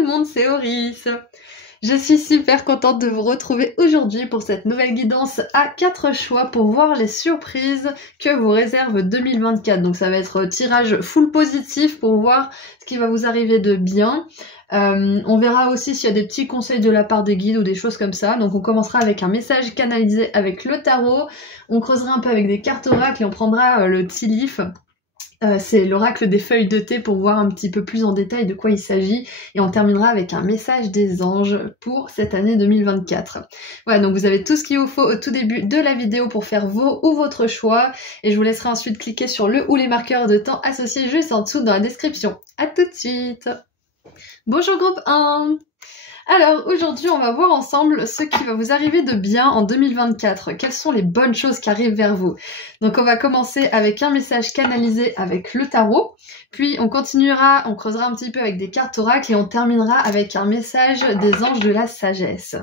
le monde, c'est Oris. Je suis super contente de vous retrouver aujourd'hui pour cette nouvelle guidance à 4 choix pour voir les surprises que vous réserve 2024. Donc ça va être tirage full positif pour voir ce qui va vous arriver de bien. On verra aussi s'il y a des petits conseils de la part des guides ou des choses comme ça. Donc on commencera avec un message canalisé avec le tarot. On creusera un peu avec des cartes oracles et on prendra le tea leaf. C'est l'oracle des feuilles de thé pour voir un petit peu plus en détail de quoi il s'agit, et on terminera avec un message des anges pour cette année 2024. Voilà, donc vous avez tout ce qu'il vous faut au tout début de la vidéo pour faire vos ou votre choix, et je vous laisserai ensuite cliquer sur le ou les marqueurs de temps associés juste en dessous dans la description. À tout de suite. Bonjour groupe 1. Alors aujourd'hui on va voir ensemble ce qui va vous arriver de bien en 2024. Quelles sont les bonnes choses qui arrivent vers vous? Donc on va commencer avec un message canalisé avec le tarot, puis on continuera, on creusera un petit peu avec des cartes oracles et on terminera avec un message des anges de la sagesse.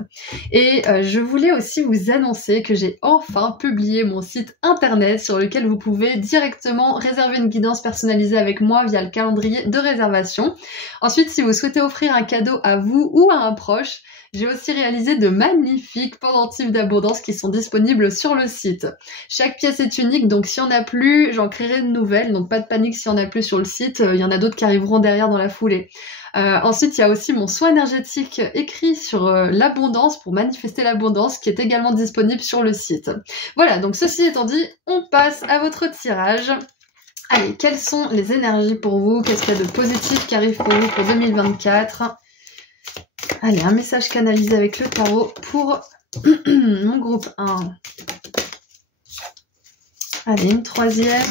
Et je voulais aussi vous annoncer que j'ai enfin publié mon site internet sur lequel vous pouvez directement réserver une guidance personnalisée avec moi via le calendrier de réservation. Ensuite, si vous souhaitez offrir un cadeau à vous ou à un proche, j'ai aussi réalisé de magnifiques pendentifs d'abondance qui sont disponibles sur le site. Chaque pièce est unique, donc s'il n'y en a plus, j'en créerai de nouvelles, donc pas de panique s'il n'y en a plus sur le site, il y en a d'autres qui arriveront derrière dans la foulée. Ensuite, il y a aussi mon soin énergétique écrit sur l'abondance, pour manifester l'abondance, qui est également disponible sur le site. Voilà, donc ceci étant dit, on passe à votre tirage. Allez, quelles sont les énergies pour vous? Qu'est-ce qu'il y a de positif qui arrive pour vous pour 2024? Allez, un message canalisé avec le tarot pour mon groupe 1. Allez, une troisième.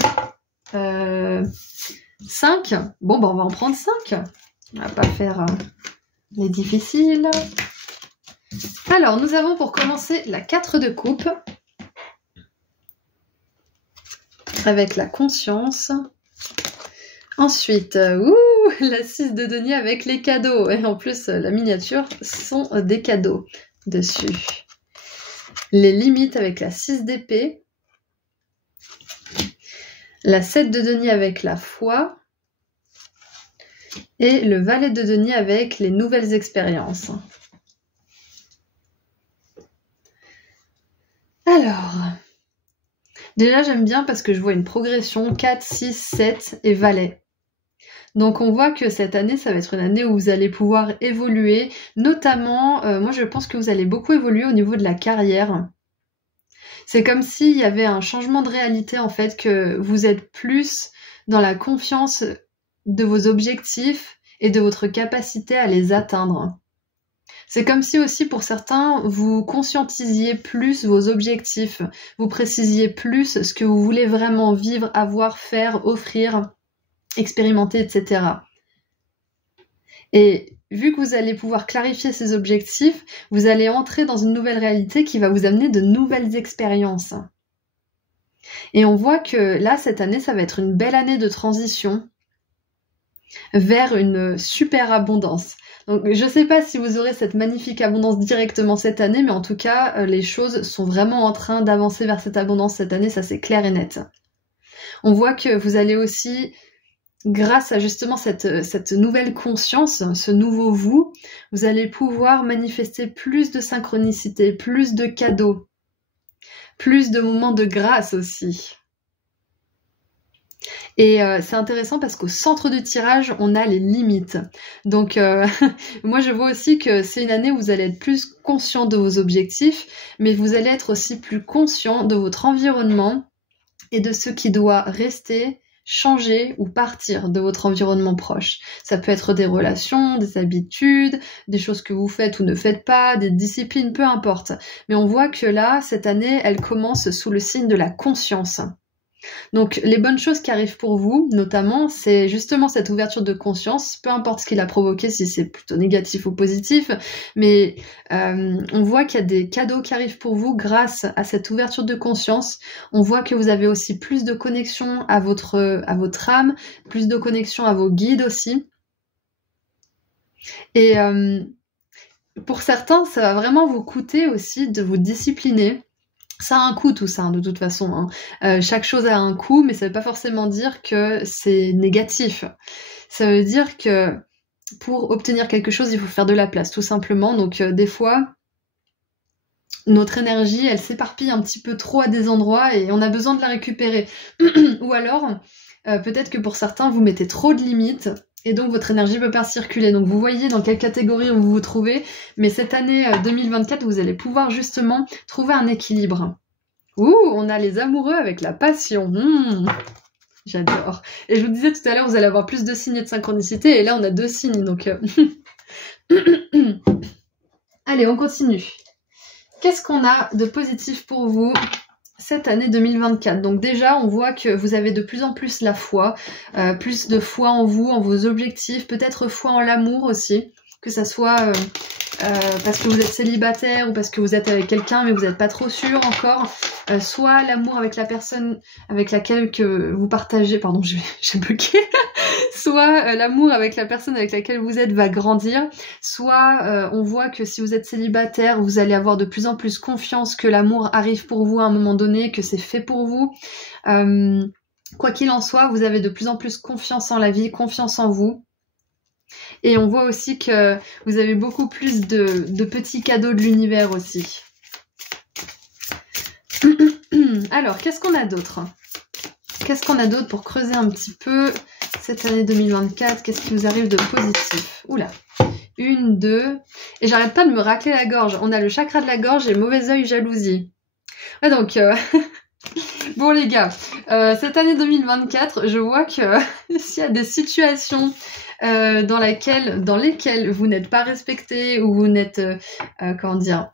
5. Bon, bah on va en prendre 5. On va pas faire les difficiles. Alors, nous avons pour commencer la 4 de coupe. Avec la conscience. Ensuite, la 6 de denier avec les cadeaux. Et en plus, la miniature sont des cadeaux dessus. Les limites avec la 6 d'épée. La 7 de denier avec la foi. Et le valet de denier avec les nouvelles expériences. Alors, déjà j'aime bien parce que je vois une progression 4, 6, 7 et valet. Donc on voit que cette année, ça va être une année où vous allez pouvoir évoluer, notamment, moi je pense que vous allez beaucoup évoluer au niveau de la carrière. C'est comme s'il y avait un changement de réalité en fait, que vous êtes plus dans la confiance de vos objectifs et de votre capacité à les atteindre. C'est comme si aussi pour certains, vous conscientisiez plus vos objectifs, vous précisiez plus ce que vous voulez vraiment vivre, avoir, faire, offrir, expérimenter, etc. Et vu que vous allez pouvoir clarifier ces objectifs, vous allez entrer dans une nouvelle réalité qui va vous amener de nouvelles expériences. Et on voit que là, cette année, ça va être une belle année de transition vers une super abondance. Donc je ne sais pas si vous aurez cette magnifique abondance directement cette année, mais en tout cas, les choses sont vraiment en train d'avancer vers cette abondance cette année, ça c'est clair et net. On voit que vous allez aussi, grâce à justement cette nouvelle conscience, ce nouveau vous, vous allez pouvoir manifester plus de synchronicité, plus de cadeaux, plus de moments de grâce aussi. Et c'est intéressant parce qu'au centre du tirage, on a les limites. Donc moi je vois aussi que c'est une année où vous allez être plus conscient de vos objectifs, mais vous allez être aussi plus conscient de votre environnement et de ce qui doit rester, changer ou partir de votre environnement proche. Ça peut être des relations, des habitudes, des choses que vous faites ou ne faites pas, des disciplines, peu importe. Mais on voit que là, cette année, elle commence sous le signe de la conscience. Donc les bonnes choses qui arrivent pour vous, notamment, c'est justement cette ouverture de conscience, peu importe ce qu'il a provoqué, si c'est plutôt négatif ou positif, mais on voit qu'il y a des cadeaux qui arrivent pour vous grâce à cette ouverture de conscience. On voit que vous avez aussi plus de connexion à votre âme, plus de connexion à vos guides aussi. Et pour certains, ça va vraiment vous coûter aussi de vous discipliner. Ça a un coût tout ça, hein, de toute façon. Hein. Chaque chose a un coût, mais ça veut pas forcément dire que c'est négatif. Ça veut dire que pour obtenir quelque chose, il faut faire de la place, tout simplement. Donc des fois, notre énergie, elle s'éparpille un petit peu trop à des endroits et on a besoin de la récupérer. Ou alors, peut-être que pour certains, vous mettez trop de limites et donc votre énergie ne peut pas circuler. Donc vous voyez dans quelle catégorie vous vous trouvez, mais cette année 2024, vous allez pouvoir justement trouver un équilibre. Ouh, on a les amoureux avec la passion. J'adore. Et je vous disais tout à l'heure, vous allez avoir plus de signes de synchronicité, et là on a 2 signes, donc... Allez, on continue. Qu'est-ce qu'on a de positif pour vous cette année 2024? Donc déjà, on voit que vous avez de plus en plus la foi, plus de foi en vous, en vos objectifs, peut-être foi en l'amour aussi, que ça soit parce que vous êtes célibataire ou parce que vous êtes avec quelqu'un mais vous n'êtes pas trop sûr encore, soit l'amour avec la personne avec laquelle que vous partagez, pardon j'ai bloqué, soit l'amour avec la personne avec laquelle vous êtes va grandir, soit on voit que si vous êtes célibataire, vous allez avoir de plus en plus confiance que l'amour arrive pour vous à un moment donné, que c'est fait pour vous. Quoi qu'il en soit, vous avez de plus en plus confiance en la vie, confiance en vous. Et on voit aussi que vous avez beaucoup plus de petits cadeaux de l'univers aussi. Alors, qu'est-ce qu'on a d'autre? Qu'est-ce qu'on a d'autre pour creuser un petit peu cette année 2024? Qu'est-ce qui vous arrive de positif? Oula, 1, 2... Et j'arrête pas de me racler la gorge. On a le chakra de la gorge et mauvais œil, jalousie. Ouais, donc... Bon les gars, cette année 2024, je vois que s'il y a des situations dans lesquelles vous n'êtes pas respecté, ou vous n'êtes, comment dire,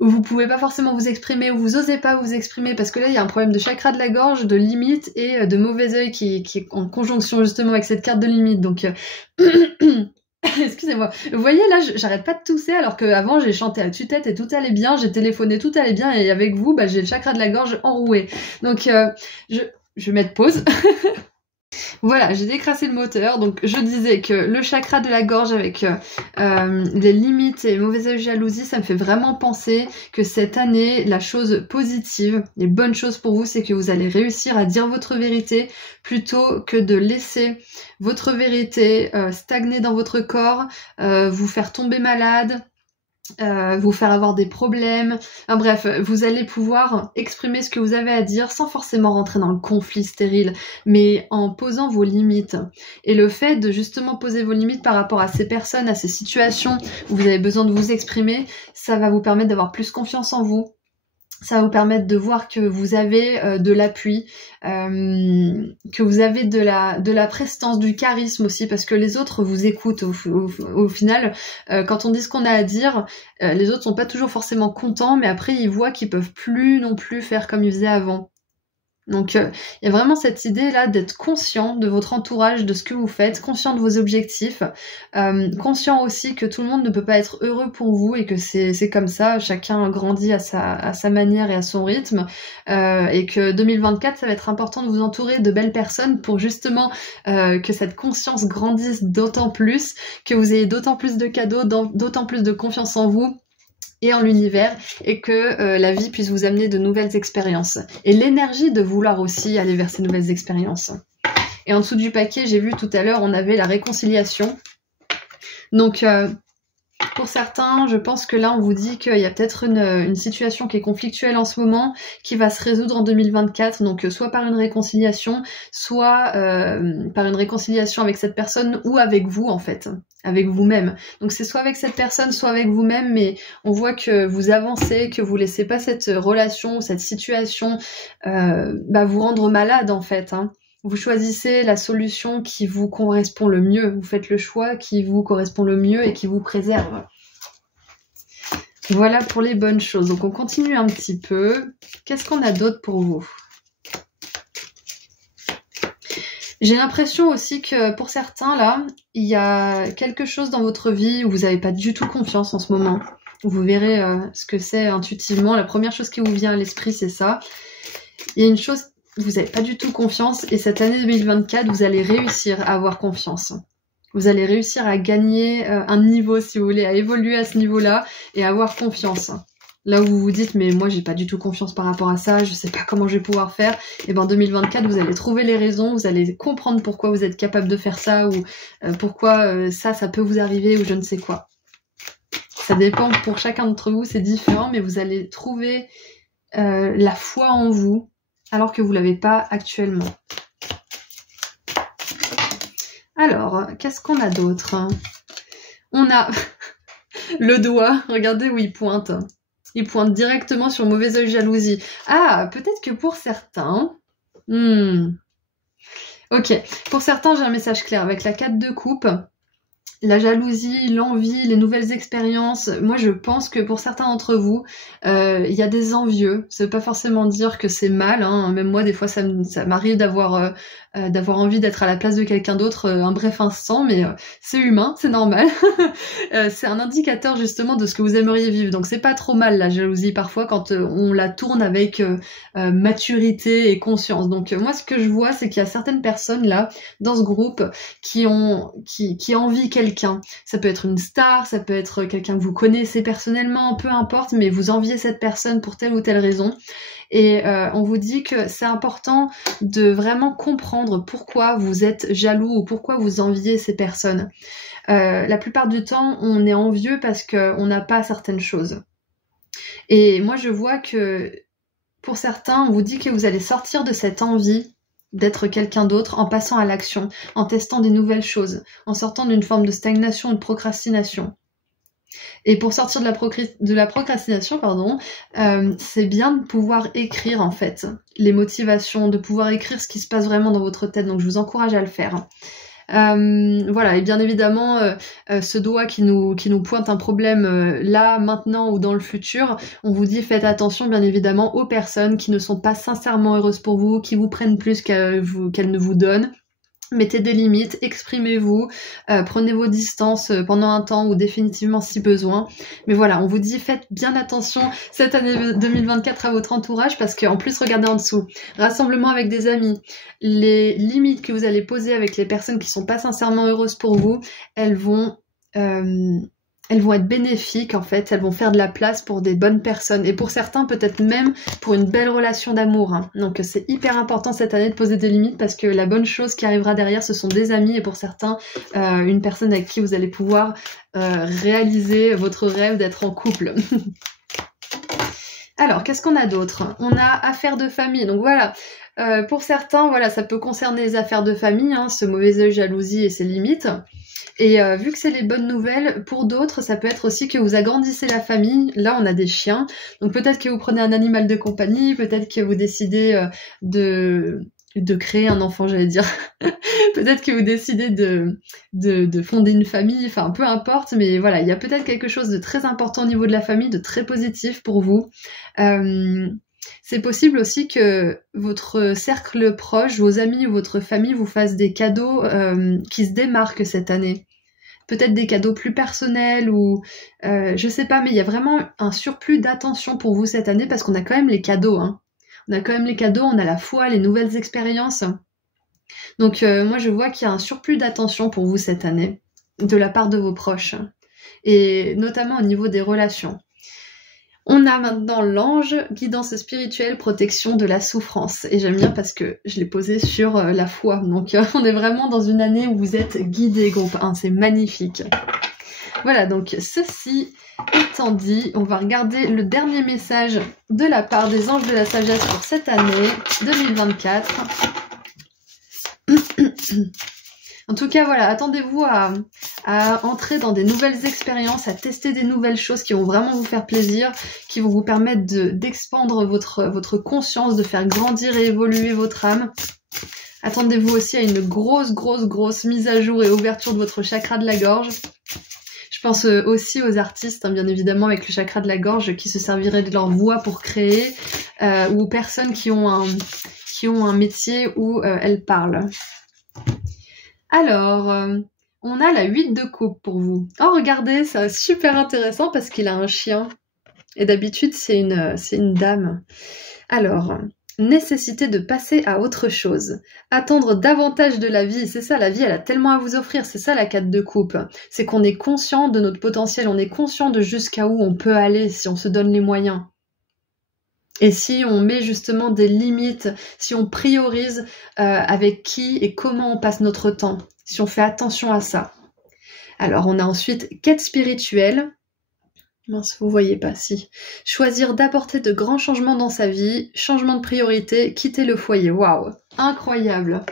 où vous pouvez pas forcément vous exprimer, ou vous osez pas vous exprimer, parce que là il y a un problème de chakra de la gorge, de limite et de mauvais œil qui est en conjonction justement avec cette carte de limite. Donc excusez-moi. Vous voyez là, j'arrête pas de tousser alors qu'avant j'ai chanté à tue-tête et tout allait bien, j'ai téléphoné, tout allait bien, et avec vous, j'ai le chakra de la gorge enroué. Donc je vais mettre pause. Voilà, j'ai décrassé le moteur. Donc je disais que le chakra de la gorge avec les limites et mauvais œil, jalousie, ça me fait vraiment penser que cette année, la chose positive, les bonnes choses pour vous, c'est que vous allez réussir à dire votre vérité plutôt que de laisser votre vérité stagner dans votre corps, vous faire tomber malade, vous faire avoir des problèmes. Enfin, bref, vous allez pouvoir exprimer ce que vous avez à dire sans forcément rentrer dans le conflit stérile, mais en posant vos limites. Et le fait de justement poser vos limites par rapport à ces personnes, à ces situations où vous avez besoin de vous exprimer, ça va vous permettre d'avoir plus confiance en vous. Ça va vous permettre de voir que vous avez de l'appui, que vous avez de la prestance, du charisme aussi, parce que les autres vous écoutent au final. Quand on dit ce qu'on a à dire, les autres sont pas toujours forcément contents, mais après ils voient qu'ils peuvent plus non plus faire comme ils faisaient avant. Donc il y a vraiment cette idée là d'être conscient de votre entourage, de ce que vous faites, conscient de vos objectifs, conscient aussi que tout le monde ne peut pas être heureux pour vous et que c'est comme ça, chacun grandit à sa manière et à son rythme, et que 2024 ça va être important de vous entourer de belles personnes pour justement que cette conscience grandisse d'autant plus, que vous ayez d'autant plus de cadeaux, d'autant plus de confiance en vous et en l'univers, et que la vie puisse vous amener de nouvelles expériences. Et l'énergie de vouloir aussi aller vers ces nouvelles expériences. Et en dessous du paquet, j'ai vu tout à l'heure, on avait la réconciliation. Donc, pour certains, je pense que là, on vous dit qu'il y a peut-être une situation qui est conflictuelle en ce moment, qui va se résoudre en 2024, donc soit par une réconciliation, soit par une réconciliation avec cette personne, ou avec vous en fait, avec vous-même. Donc c'est soit avec cette personne, soit avec vous-même, mais on voit que vous avancez, que vous laissez pas cette relation, cette situation vous rendre malade en fait, hein. Vous choisissez la solution qui vous correspond le mieux. Vous faites le choix qui vous correspond le mieux et qui vous préserve. Voilà pour les bonnes choses. Donc on continue un petit peu. Qu'est-ce qu'on a d'autre pour vous? J'ai l'impression aussi que pour certains là, il y a quelque chose dans votre vie où vous n'avez pas du tout confiance en ce moment. Vous verrez ce que c'est intuitivement. La première chose qui vous vient à l'esprit, c'est ça. Il y a une chose, vous n'avez pas du tout confiance, et cette année 2024, vous allez réussir à avoir confiance. Vous allez réussir à gagner un niveau, si vous voulez, à évoluer à ce niveau-là et à avoir confiance. là où vous vous dites mais moi j'ai pas du tout confiance par rapport à ça, je sais pas comment je vais pouvoir faire, et ben 2024 vous allez trouver les raisons, vous allez comprendre pourquoi vous êtes capable de faire ça, ou pourquoi ça peut vous arriver, ou je ne sais quoi. Ça dépend pour chacun d'entre vous, c'est différent, mais vous allez trouver la foi en vous alors que vous l'avez pas actuellement. Alors, qu'est-ce qu'on a d'autre? On a le doigt, regardez où il pointe. Il pointe directement sur mauvais œil jalousie. Ah, peut-être que pour certains... Ok, pour certains, j'ai un message clair. Avec la 4 de coupe, la jalousie, l'envie, les nouvelles expériences, moi je pense que pour certains d'entre vous, il y a des envieux. Ça veut pas forcément dire que c'est mal, hein. Même moi, des fois, ça m'arrive d'avoir envie d'être à la place de quelqu'un d'autre un bref instant, mais c'est humain, c'est normal. C'est un indicateur justement de ce que vous aimeriez vivre. Donc c'est pas trop mal la jalousie parfois quand on la tourne avec maturité et conscience. Donc moi ce que je vois, c'est qu'il y a certaines personnes là dans ce groupe qui envient quelqu'un. Ça peut être une star, ça peut être quelqu'un que vous connaissez personnellement, peu importe, mais vous enviez cette personne pour telle ou telle raison. Et on vous dit que c'est important de vraiment comprendre pourquoi vous êtes jaloux ou pourquoi vous enviez ces personnes. La plupart du temps, on est envieux parce qu'on n'a pas certaines choses. Et moi, je vois que pour certains, on vous dit que vous allez sortir de cette envie d'être quelqu'un d'autre en passant à l'action, en testant des nouvelles choses, en sortant d'une forme de stagnation ou de procrastination. Et pour sortir de la procrastination, c'est bien de pouvoir écrire en fait les motivations, de pouvoir écrire ce qui se passe vraiment dans votre tête. Donc je vous encourage à le faire. Voilà, et bien évidemment, ce doigt qui nous pointe un problème là, maintenant ou dans le futur, on vous dit faites attention bien évidemment aux personnes qui ne sont pas sincèrement heureuses pour vous, qui vous prennent plus qu'elles ne vous donnent. Mettez des limites, exprimez-vous, prenez vos distances pendant un temps ou définitivement si besoin. Mais voilà, on vous dit faites bien attention cette année 2024 à votre entourage parce qu'en plus, regardez en dessous. Rassemblement avec des amis. Les limites que vous allez poser avec les personnes qui sont pas sincèrement heureuses pour vous, elles vont être bénéfiques en fait, elles vont faire de la place pour des bonnes personnes et pour certains peut-être même pour une belle relation d'amour. Hein. Donc c'est hyper important cette année de poser des limites parce que la bonne chose qui arrivera derrière ce sont des amis et pour certains une personne avec qui vous allez pouvoir réaliser votre rêve d'être en couple. Alors qu'est-ce qu'on a d'autre? On a affaires de famille, donc voilà. Pour certains, voilà, ça peut concerner les affaires de famille, hein, ce mauvais œil, jalousie et ses limites. Et vu que c'est les bonnes nouvelles, pour d'autres, ça peut être aussi que vous agrandissez la famille. Là, on a des chiens. Donc peut-être que vous prenez un animal de compagnie, peut-être que vous décidez de créer un enfant, j'allais dire. Peut-être que vous décidez de fonder une famille, enfin peu importe, mais voilà, il y a peut-être quelque chose de très important au niveau de la famille, de très positif pour vous. C'est possible aussi que votre cercle proche, vos amis ou votre famille vous fassent des cadeaux qui se démarquent cette année. Peut-être des cadeaux plus personnels ou je sais pas, mais il y a vraiment un surplus d'attention pour vous cette année parce qu'on a quand même les cadeaux. Hein. On a quand même les cadeaux, on a la foi, les nouvelles expériences. Donc moi je vois qu'il y a un surplus d'attention pour vous cette année de la part de vos proches et notamment au niveau des relations. On a maintenant l'ange, guidance spirituelle, protection de la souffrance. Et j'aime bien parce que je l'ai posé sur la foi. Donc on est vraiment dans une année où vous êtes guidés, groupe 1. C'est magnifique. Voilà, donc ceci étant dit, on va regarder le dernier message de la part des anges de la sagesse pour cette année 2024. En tout cas, voilà, attendez-vous à entrer dans des nouvelles expériences, à tester des nouvelles choses qui vont vraiment vous faire plaisir, qui vont vous permettre d'expandre votre conscience, de faire grandir et évoluer votre âme. Attendez-vous aussi à une grosse mise à jour et ouverture de votre chakra de la gorge. Je pense aussi aux artistes, hein, bien évidemment, avec le chakra de la gorge, qui se serviraient de leur voix pour créer, ou aux personnes qui ont un métier où elles parlent. Alors, on a la 8 de coupe pour vous. Oh, regardez, c'est super intéressant parce qu'il a un chien. Et d'habitude, c'est une dame. Alors, nécessité de passer à autre chose, attendre davantage de la vie, c'est ça, la vie elle a tellement à vous offrir, c'est ça la 4 de coupe, c'est qu'on est conscient de notre potentiel, on est conscient de jusqu'à où on peut aller si on se donne les moyens. Et si on met justement des limites, si on priorise avec qui et comment on passe notre temps, si on fait attention à ça. Alors on a ensuite quête spirituelle. Mince, vous voyez pas, si. Choisir d'apporter de grands changements dans sa vie, changement de priorité, quitter le foyer. Waouh, incroyable.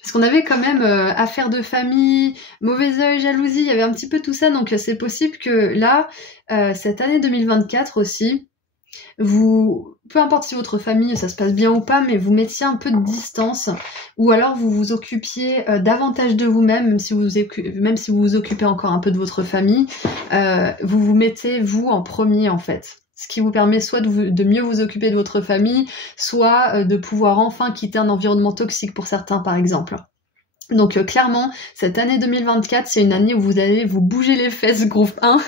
Parce qu'on avait quand même affaires de famille, mauvais œil, jalousie, il y avait un petit peu tout ça, donc c'est possible que là, cette année 2024 aussi, vous, peu importe si votre famille ça se passe bien ou pas, mais vous mettiez un peu de distance, ou alors vous vous occupiez davantage de vous-même, même si vous vous occupez encore un peu de votre famille, vous vous mettez vous en premier en fait. Ce qui vous permet soit de mieux vous occuper de votre famille, soit de pouvoir enfin quitter un environnement toxique pour certains par exemple. Donc clairement, cette année 2024, c'est une année où vous allez vous bouger les fesses, groupe 1.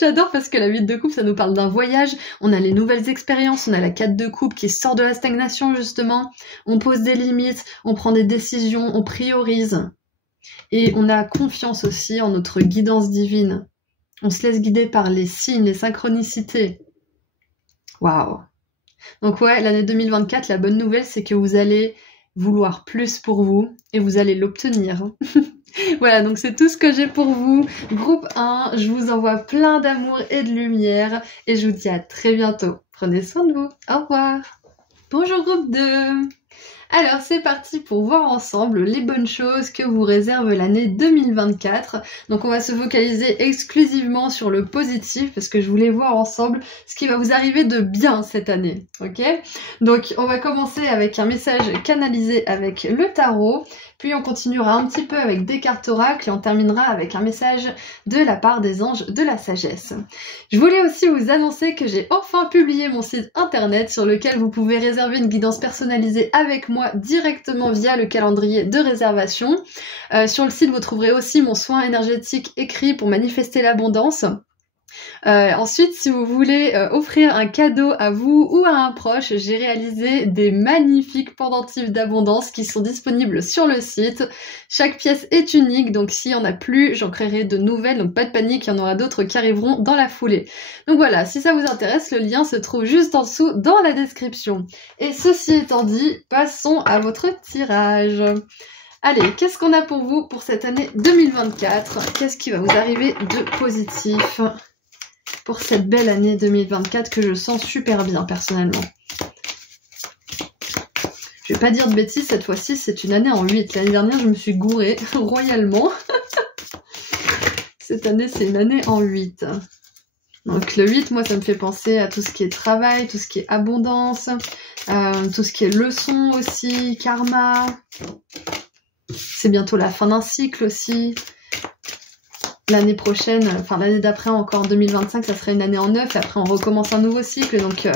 J'adore parce que la 8 de coupe, ça nous parle d'un voyage, on a les nouvelles expériences, on a la 4 de coupe qui sort de la stagnation justement, on pose des limites, on prend des décisions, on priorise. Et on a confiance aussi en notre guidance divine. On se laisse guider par les signes, les synchronicités. Waouh! Donc ouais, l'année 2024, la bonne nouvelle, c'est que vous allez vouloir plus pour vous et vous allez l'obtenir. Voilà, donc c'est tout ce que j'ai pour vous. Groupe 1, je vous envoie plein d'amour et de lumière et je vous dis à très bientôt. Prenez soin de vous. Au revoir. Bonjour groupe 2. Alors c'est parti pour voir ensemble les bonnes choses que vous réserve l'année 2024. Donc on va se focaliser exclusivement sur le positif parce que je voulais voir ensemble ce qui va vous arriver de bien cette année. Ok? Donc on va commencer avec un message canalisé avec le tarot. Puis on continuera un petit peu avec des cartes oracles et on terminera avec un message de la part des anges de la sagesse. Je voulais aussi vous annoncer que j'ai enfin publié mon site internet sur lequel vous pouvez réserver une guidance personnalisée avec moi directement via le calendrier de réservation. Sur le site, vous trouverez aussi mon soin énergétique écrit pour manifester l'abondance. Ensuite, si vous voulez offrir un cadeau à vous ou à un proche, j'ai réalisé des magnifiques pendentifs d'abondance qui sont disponibles sur le site. Chaque pièce est unique, donc s'il n'y en a plus, j'en créerai de nouvelles, donc pas de panique, il y en aura d'autres qui arriveront dans la foulée. Donc voilà, si ça vous intéresse, le lien se trouve juste en dessous dans la description. Et ceci étant dit, passons à votre tirage. Allez, qu'est-ce qu'on a pour vous pour cette année 2024? Qu'est-ce qui va vous arriver de positif pour cette belle année 2024 que je sens super bien personnellement? Je vais pas dire de bêtises, cette fois-ci c'est une année en 8. L'année dernière je me suis gourée royalement. Cette année c'est une année en 8. Donc le 8, moi ça me fait penser à tout ce qui est travail, tout ce qui est abondance, tout ce qui est leçon aussi, karma. C'est bientôt la fin d'un cycle aussi. L'année prochaine, enfin l'année d'après encore en 2025, ça serait une année en 9 et après on recommence un nouveau cycle. Donc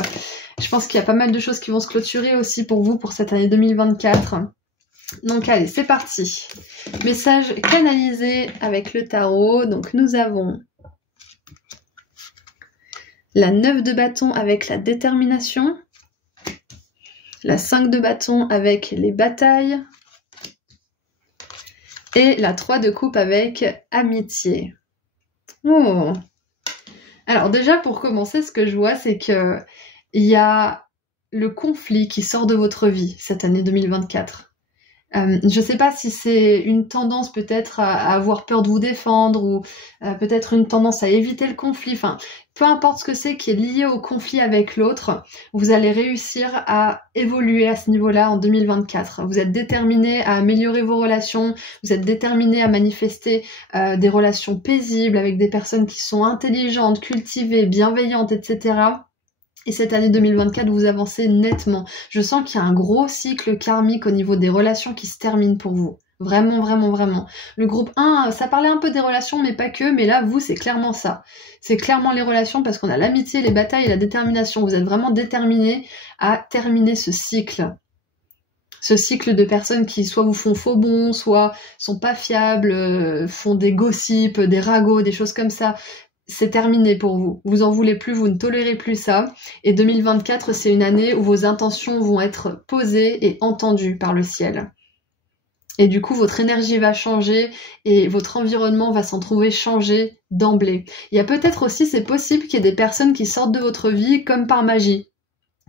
je pense qu'il y a pas mal de choses qui vont se clôturer aussi pour vous pour cette année 2024. Donc allez, c'est parti. Message canalisé avec le tarot. Donc nous avons la 9 de bâton avec la détermination, la 5 de bâton avec les batailles, et la 3 de coupe avec amitié. Oh. Alors déjà pour commencer, ce que je vois c'est que il y a le conflit qui sort de votre vie cette année 2024. Je sais pas si c'est une tendance peut-être à avoir peur de vous défendre ou peut-être une tendance à éviter le conflit. Enfin, peu importe ce que c'est qui est lié au conflit avec l'autre, vous allez réussir à évoluer à ce niveau-là en 2024. Vous êtes déterminé à améliorer vos relations, vous êtes déterminé à manifester des relations paisibles avec des personnes qui sont intelligentes, cultivées, bienveillantes, etc. Et cette année 2024, vous avancez nettement. Je sens qu'il y a un gros cycle karmique au niveau des relations qui se termine pour vous. Vraiment, vraiment, vraiment. Le groupe 1, ça parlait un peu des relations, mais pas que. Mais là, vous, c'est clairement ça. C'est clairement les relations parce qu'on a l'amitié, les batailles et la détermination. Vous êtes vraiment déterminé à terminer ce cycle. Ce cycle de personnes qui soit vous font faux bons, soit sont pas fiables, font des gossips, des ragots, des choses comme ça. c'est terminé pour vous. Vous en voulez plus, vous ne tolérez plus ça. Et 2024, c'est une année où vos intentions vont être posées et entendues par le ciel. Et du coup, votre énergie va changer et votre environnement va s'en trouver changé d'emblée. Il y a peut-être aussi, c'est possible qu'il y ait des personnes qui sortent de votre vie comme par magie.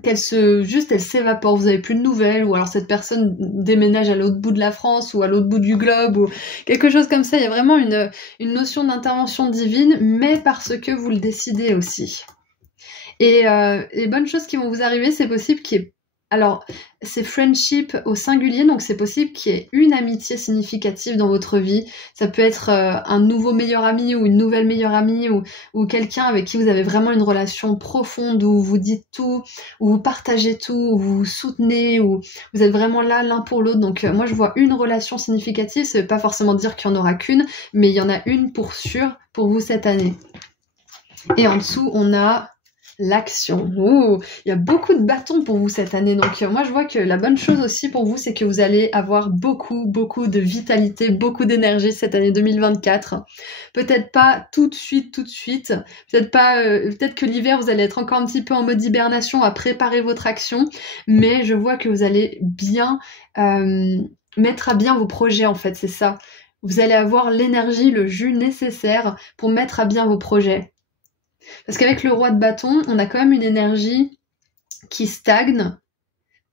Qu'elles s'évaporent, vous avez plus de nouvelles, ou alors cette personne déménage à l'autre bout de la France ou à l'autre bout du globe, ou quelque chose comme ça. Il y a vraiment une notion d'intervention divine, mais parce que vous le décidez aussi. Et les bonnes choses qui vont vous arriver, c'est possible qu'il y ait... Alors, c'est friendship au singulier, donc c'est possible qu'il y ait une amitié significative dans votre vie. Ça peut être un nouveau meilleur ami ou une nouvelle meilleure amie ou quelqu'un avec qui vous avez vraiment une relation profonde où vous dites tout, où vous partagez tout, où vous vous soutenez, où vous êtes vraiment là l'un pour l'autre. Donc moi je vois une relation significative, ça veut pas forcément dire qu'il n'y en aura qu'une, mais il y en a une pour sûr pour vous cette année. Et en dessous, on a l'action. Oh, il y a beaucoup de bâtons pour vous cette année. Donc moi je vois que la bonne chose aussi pour vous, c'est que vous allez avoir beaucoup de vitalité, beaucoup d'énergie cette année 2024. Peut-être pas tout de suite. Peut-être que l'hiver vous allez être encore un petit peu en mode hibernation à préparer votre action, mais je vois que vous allez bien mettre à bien vos projets en fait, c'est ça. Vous allez avoir l'énergie, le jus nécessaire pour mettre à bien vos projets. Parce qu'avec le roi de bâton, on a quand même une énergie qui stagne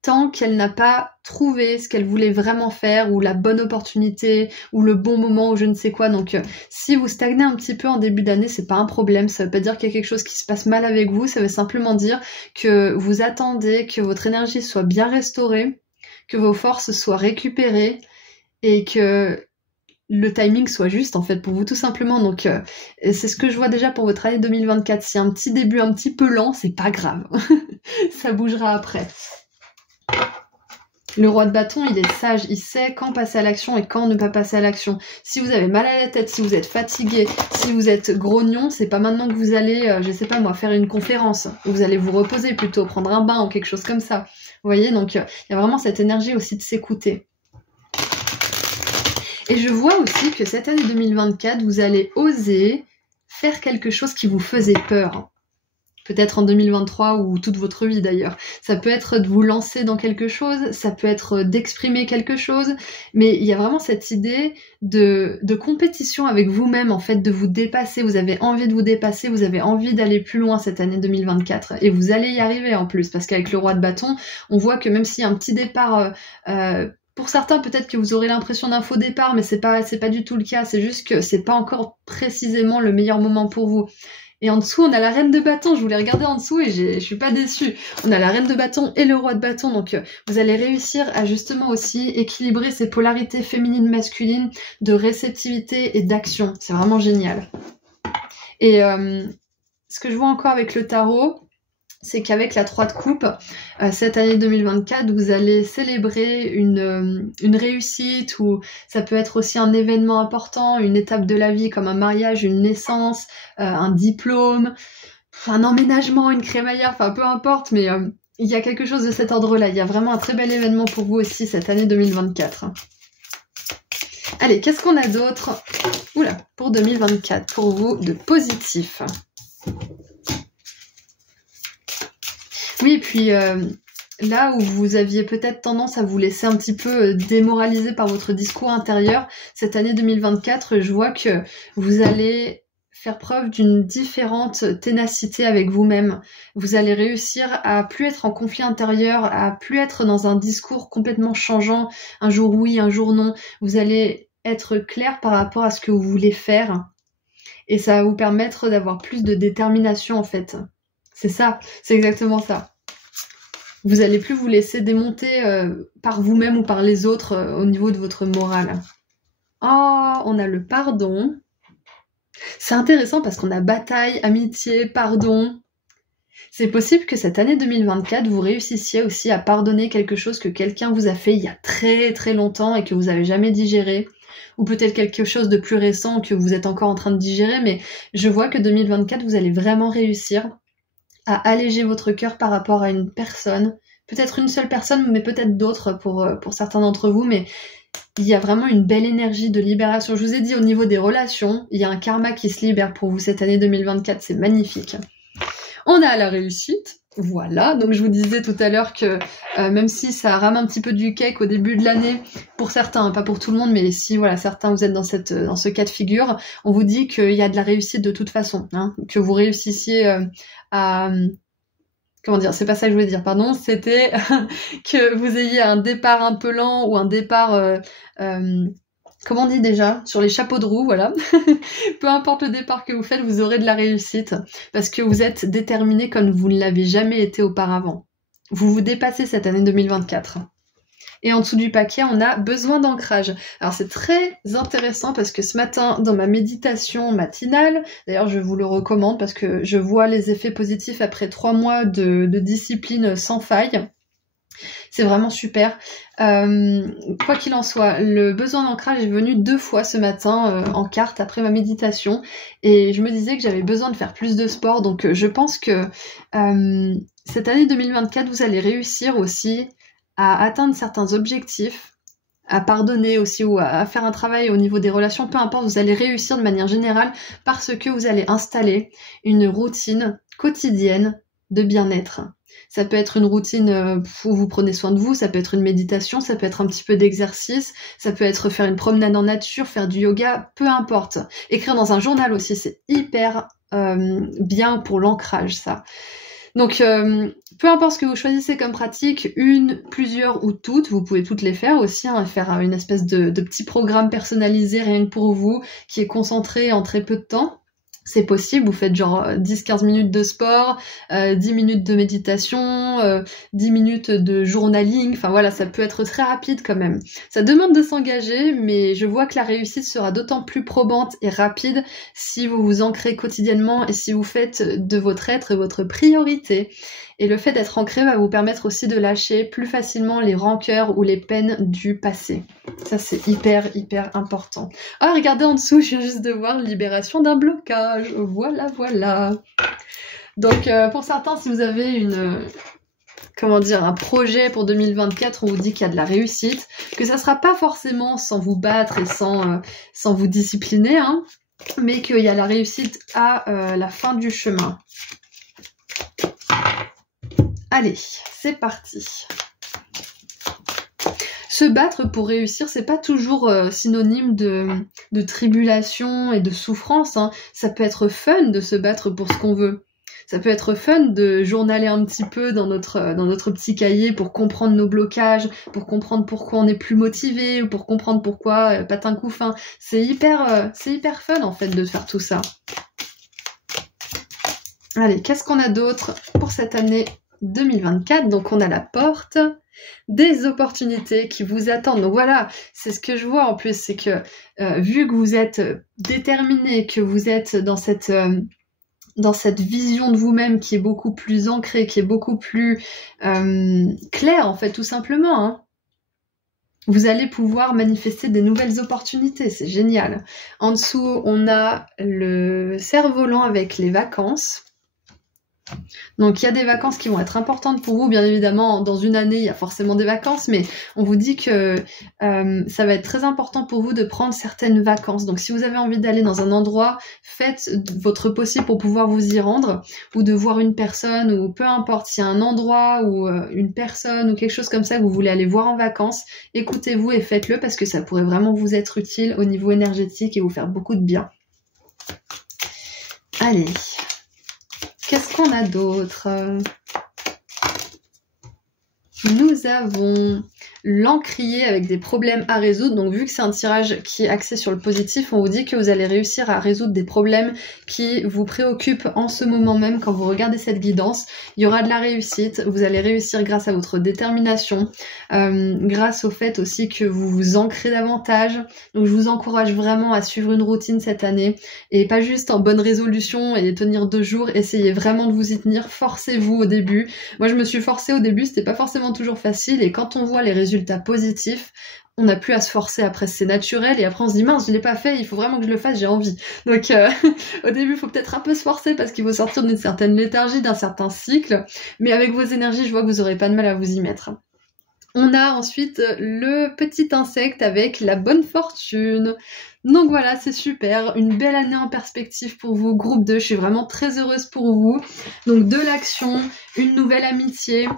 tant qu'elle n'a pas trouvé ce qu'elle voulait vraiment faire, ou la bonne opportunité, ou le bon moment, ou je ne sais quoi. Donc si vous stagnez un petit peu en début d'année, c'est pas un problème. Ça veut pas dire qu'il y a quelque chose qui se passe mal avec vous, ça veut simplement dire que vous attendez que votre énergie soit bien restaurée, que vos forces soient récupérées, et que le timing soit juste en fait pour vous tout simplement. Donc c'est ce que je vois déjà pour votre année 2024. Si un petit début un petit peu lent, c'est pas grave. Ça bougera après. Le roi de bâton, il est sage, il sait quand passer à l'action et quand ne pas passer à l'action. Si vous avez mal à la tête, si vous êtes fatigué, si vous êtes grognon, c'est pas maintenant que vous allez, je sais pas moi, faire une conférence. Vous allez vous reposer plutôt, prendre un bain ou quelque chose comme ça. Vous voyez, donc il y a vraiment cette énergie aussi de s'écouter. Et je vois aussi que cette année 2024, vous allez oser faire quelque chose qui vous faisait peur. Peut-être en 2023 ou toute votre vie d'ailleurs. Ça peut être de vous lancer dans quelque chose, ça peut être d'exprimer quelque chose, mais il y a vraiment cette idée de compétition avec vous-même, en fait, de vous dépasser. Vous avez envie de vous dépasser, vous avez envie d'aller plus loin cette année 2024. Et vous allez y arriver en plus, parce qu'avec le roi de bâton, on voit que même s'il y a un petit départ... pour certains, peut-être que vous aurez l'impression d'un faux départ, mais c'est pas du tout le cas. C'est juste que c'est pas encore précisément le meilleur moment pour vous. Et en dessous, on a la reine de bâton. Je voulais regarder en dessous et je suis pas déçue. On a la reine de bâton et le roi de bâton. Donc, vous allez réussir à justement aussi équilibrer ces polarités féminines, masculines, de réceptivité et d'action. C'est vraiment génial. Et ce que je vois encore avec le tarot, c'est qu'avec la 3 de coupe, cette année 2024, vous allez célébrer une réussite, ou ça peut être aussi un événement important, une étape de la vie comme un mariage, une naissance, un diplôme, un emménagement, une crémaillère, enfin peu importe, mais il y a quelque chose de cet ordre-là. Il y a vraiment un très bel événement pour vous aussi cette année 2024. Allez, qu'est-ce qu'on a d'autre pour 2024, pour vous, de positif ? Oui, et puis là où vous aviez peut-être tendance à vous laisser un petit peu démoraliser par votre discours intérieur, cette année 2024, je vois que vous allez faire preuve d'une différente ténacité avec vous-même. Vous allez réussir à plus être en conflit intérieur, à plus être dans un discours complètement changeant, un jour oui, un jour non. Vous allez être clair par rapport à ce que vous voulez faire, et ça va vous permettre d'avoir plus de détermination en fait. C'est ça, c'est exactement ça. Vous allez plus vous laisser démonter par vous-même ou par les autres au niveau de votre morale. Oh, on a le pardon. C'est intéressant parce qu'on a bataille, amitié, pardon. C'est possible que cette année 2024, vous réussissiez aussi à pardonner quelque chose que quelqu'un vous a fait il y a très très longtemps et que vous n'avez jamais digéré. Ou peut-être quelque chose de plus récent que vous êtes encore en train de digérer, mais je vois que 2024, vous allez vraiment réussir à alléger votre cœur par rapport à une personne, peut-être une seule personne, mais peut-être d'autres pour certains d'entre vous, mais il y a vraiment une belle énergie de libération. Je vous ai dit, au niveau des relations, il y a un karma qui se libère pour vous cette année 2024, c'est magnifique. On a la réussite. Voilà, donc je vous disais tout à l'heure que même si ça rame un petit peu du cake au début de l'année, pour certains, hein, pas pour tout le monde, mais si voilà, certains vous êtes dans ce cas de figure, on vous dit qu'il y a de la réussite de toute façon, hein, que vous réussissiez à... Comment dire, c'est pas ça que je voulais dire, pardon, c'était que vous ayez un départ un peu lent ou un départ... comment on dit déjà? Sur les chapeaux de roue, voilà. Peu importe le départ que vous faites, vous aurez de la réussite parce que vous êtes déterminé comme vous ne l'avez jamais été auparavant. Vous vous dépassez cette année 2024. Et en dessous du paquet, on a besoin d'ancrage. Alors c'est très intéressant parce que ce matin, dans ma méditation matinale, d'ailleurs je vous le recommande parce que je vois les effets positifs après 3 mois de discipline sans faille. C'est vraiment super. Quoi qu'il en soit, le besoin d'ancrage est venu 2 fois ce matin en carte après ma méditation et je me disais que j'avais besoin de faire plus de sport, donc je pense que cette année 2024, vous allez réussir aussi à atteindre certains objectifs, à pardonner aussi ou à faire un travail au niveau des relations, peu importe, vous allez réussir de manière générale parce que vous allez installer une routine quotidienne de bien-être. Ça peut être une routine où vous prenez soin de vous, ça peut être une méditation, ça peut être un petit peu d'exercice, ça peut être faire une promenade en nature, faire du yoga, peu importe. Écrire dans un journal aussi, c'est hyper bien pour l'ancrage, ça. Donc, peu importe ce que vous choisissez comme pratique, une, plusieurs ou toutes, vous pouvez toutes les faire aussi, hein, faire une espèce de petit programme personnalisé rien que pour vous, qui est concentré en très peu de temps. C'est possible, vous faites genre 10-15 minutes de sport, 10 minutes de méditation, 10 minutes de journaling, enfin voilà, ça peut être très rapide quand même. Ça demande de s'engager, mais je vois que la réussite sera d'autant plus probante et rapide si vous vous ancrez quotidiennement et si vous faites de votre être votre priorité. Et le fait d'être ancré va vous permettre aussi de lâcher plus facilement les rancœurs ou les peines du passé. Ça, c'est hyper important. Ah, regardez en dessous, je viens juste de voir libération d'un blocage. Voilà. Donc, pour certains, si vous avez un projet pour 2024, on vous dit qu'il y a de la réussite, que ça sera pas forcément sans vous battre et sans vous discipliner, hein, mais qu'il y a la réussite à la fin du chemin. Allez, c'est parti. Se battre pour réussir, c'est pas toujours synonyme de tribulation et de souffrance, hein. Ça peut être fun de se battre pour ce qu'on veut. Ça peut être fun de journaler un petit peu dans notre petit cahier pour comprendre nos blocages, pour comprendre pourquoi on est plus motivé, ou pour comprendre pourquoi patin couffin. C'est hyper fun en fait de faire tout ça. Allez, qu'est-ce qu'on a d'autre pour cette année 2024? Donc on a la porte des opportunités qui vous attendent. Donc voilà, c'est ce que je vois en plus, c'est que vu que vous êtes déterminé, que vous êtes dans cette vision de vous-même qui est beaucoup plus ancrée, qui est beaucoup plus claire en fait, tout simplement, hein, vous allez pouvoir manifester des nouvelles opportunités, c'est génial. En dessous, on a le cerf-volant avec les vacances. Donc il y a des vacances qui vont être importantes pour vous, bien évidemment dans une année il y a forcément des vacances, mais on vous dit que ça va être très important pour vous de prendre certaines vacances. Donc si vous avez envie d'aller dans un endroit, faites votre possible pour pouvoir vous y rendre, ou de voir une personne, ou peu importe, s'il y a un endroit ou une personne ou quelque chose comme ça que vous voulez aller voir en vacances, écoutez-vous et faites-le parce que ça pourrait vraiment vous être utile au niveau énergétique et vous faire beaucoup de bien. Allez. Qu'est-ce qu'on a d'autre? Nous avons l'encrier avec des problèmes à résoudre. Donc vu que c'est un tirage qui est axé sur le positif, on vous dit que vous allez réussir à résoudre des problèmes qui vous préoccupent en ce moment même quand vous regardez cette guidance. Il y aura de la réussite, vous allez réussir grâce à votre détermination, grâce au fait aussi que vous vous ancrez davantage. Donc je vous encourage vraiment à suivre une routine cette année et pas juste en bonne résolution et tenir 2 jours, essayez vraiment de vous y tenir, forcez-vous au début. Moi je me suis forcée au début, c'était pas forcément toujours facile et quand on voit les résultats positifs, on n'a plus à se forcer, après c'est naturel et après on se dit mince je l'ai pas fait, il faut vraiment que je le fasse, j'ai envie. Donc au début il faut peut-être un peu se forcer parce qu'il faut sortir d'une certaine léthargie, d'un certain cycle, mais avec vos énergies je vois que vous aurez pas de mal à vous y mettre. On a ensuite le petit insecte avec la bonne fortune. Donc voilà, c'est super, une belle année en perspective pour vous, groupe 2, je suis vraiment très heureuse pour vous. Donc de l'action, une nouvelle amitié,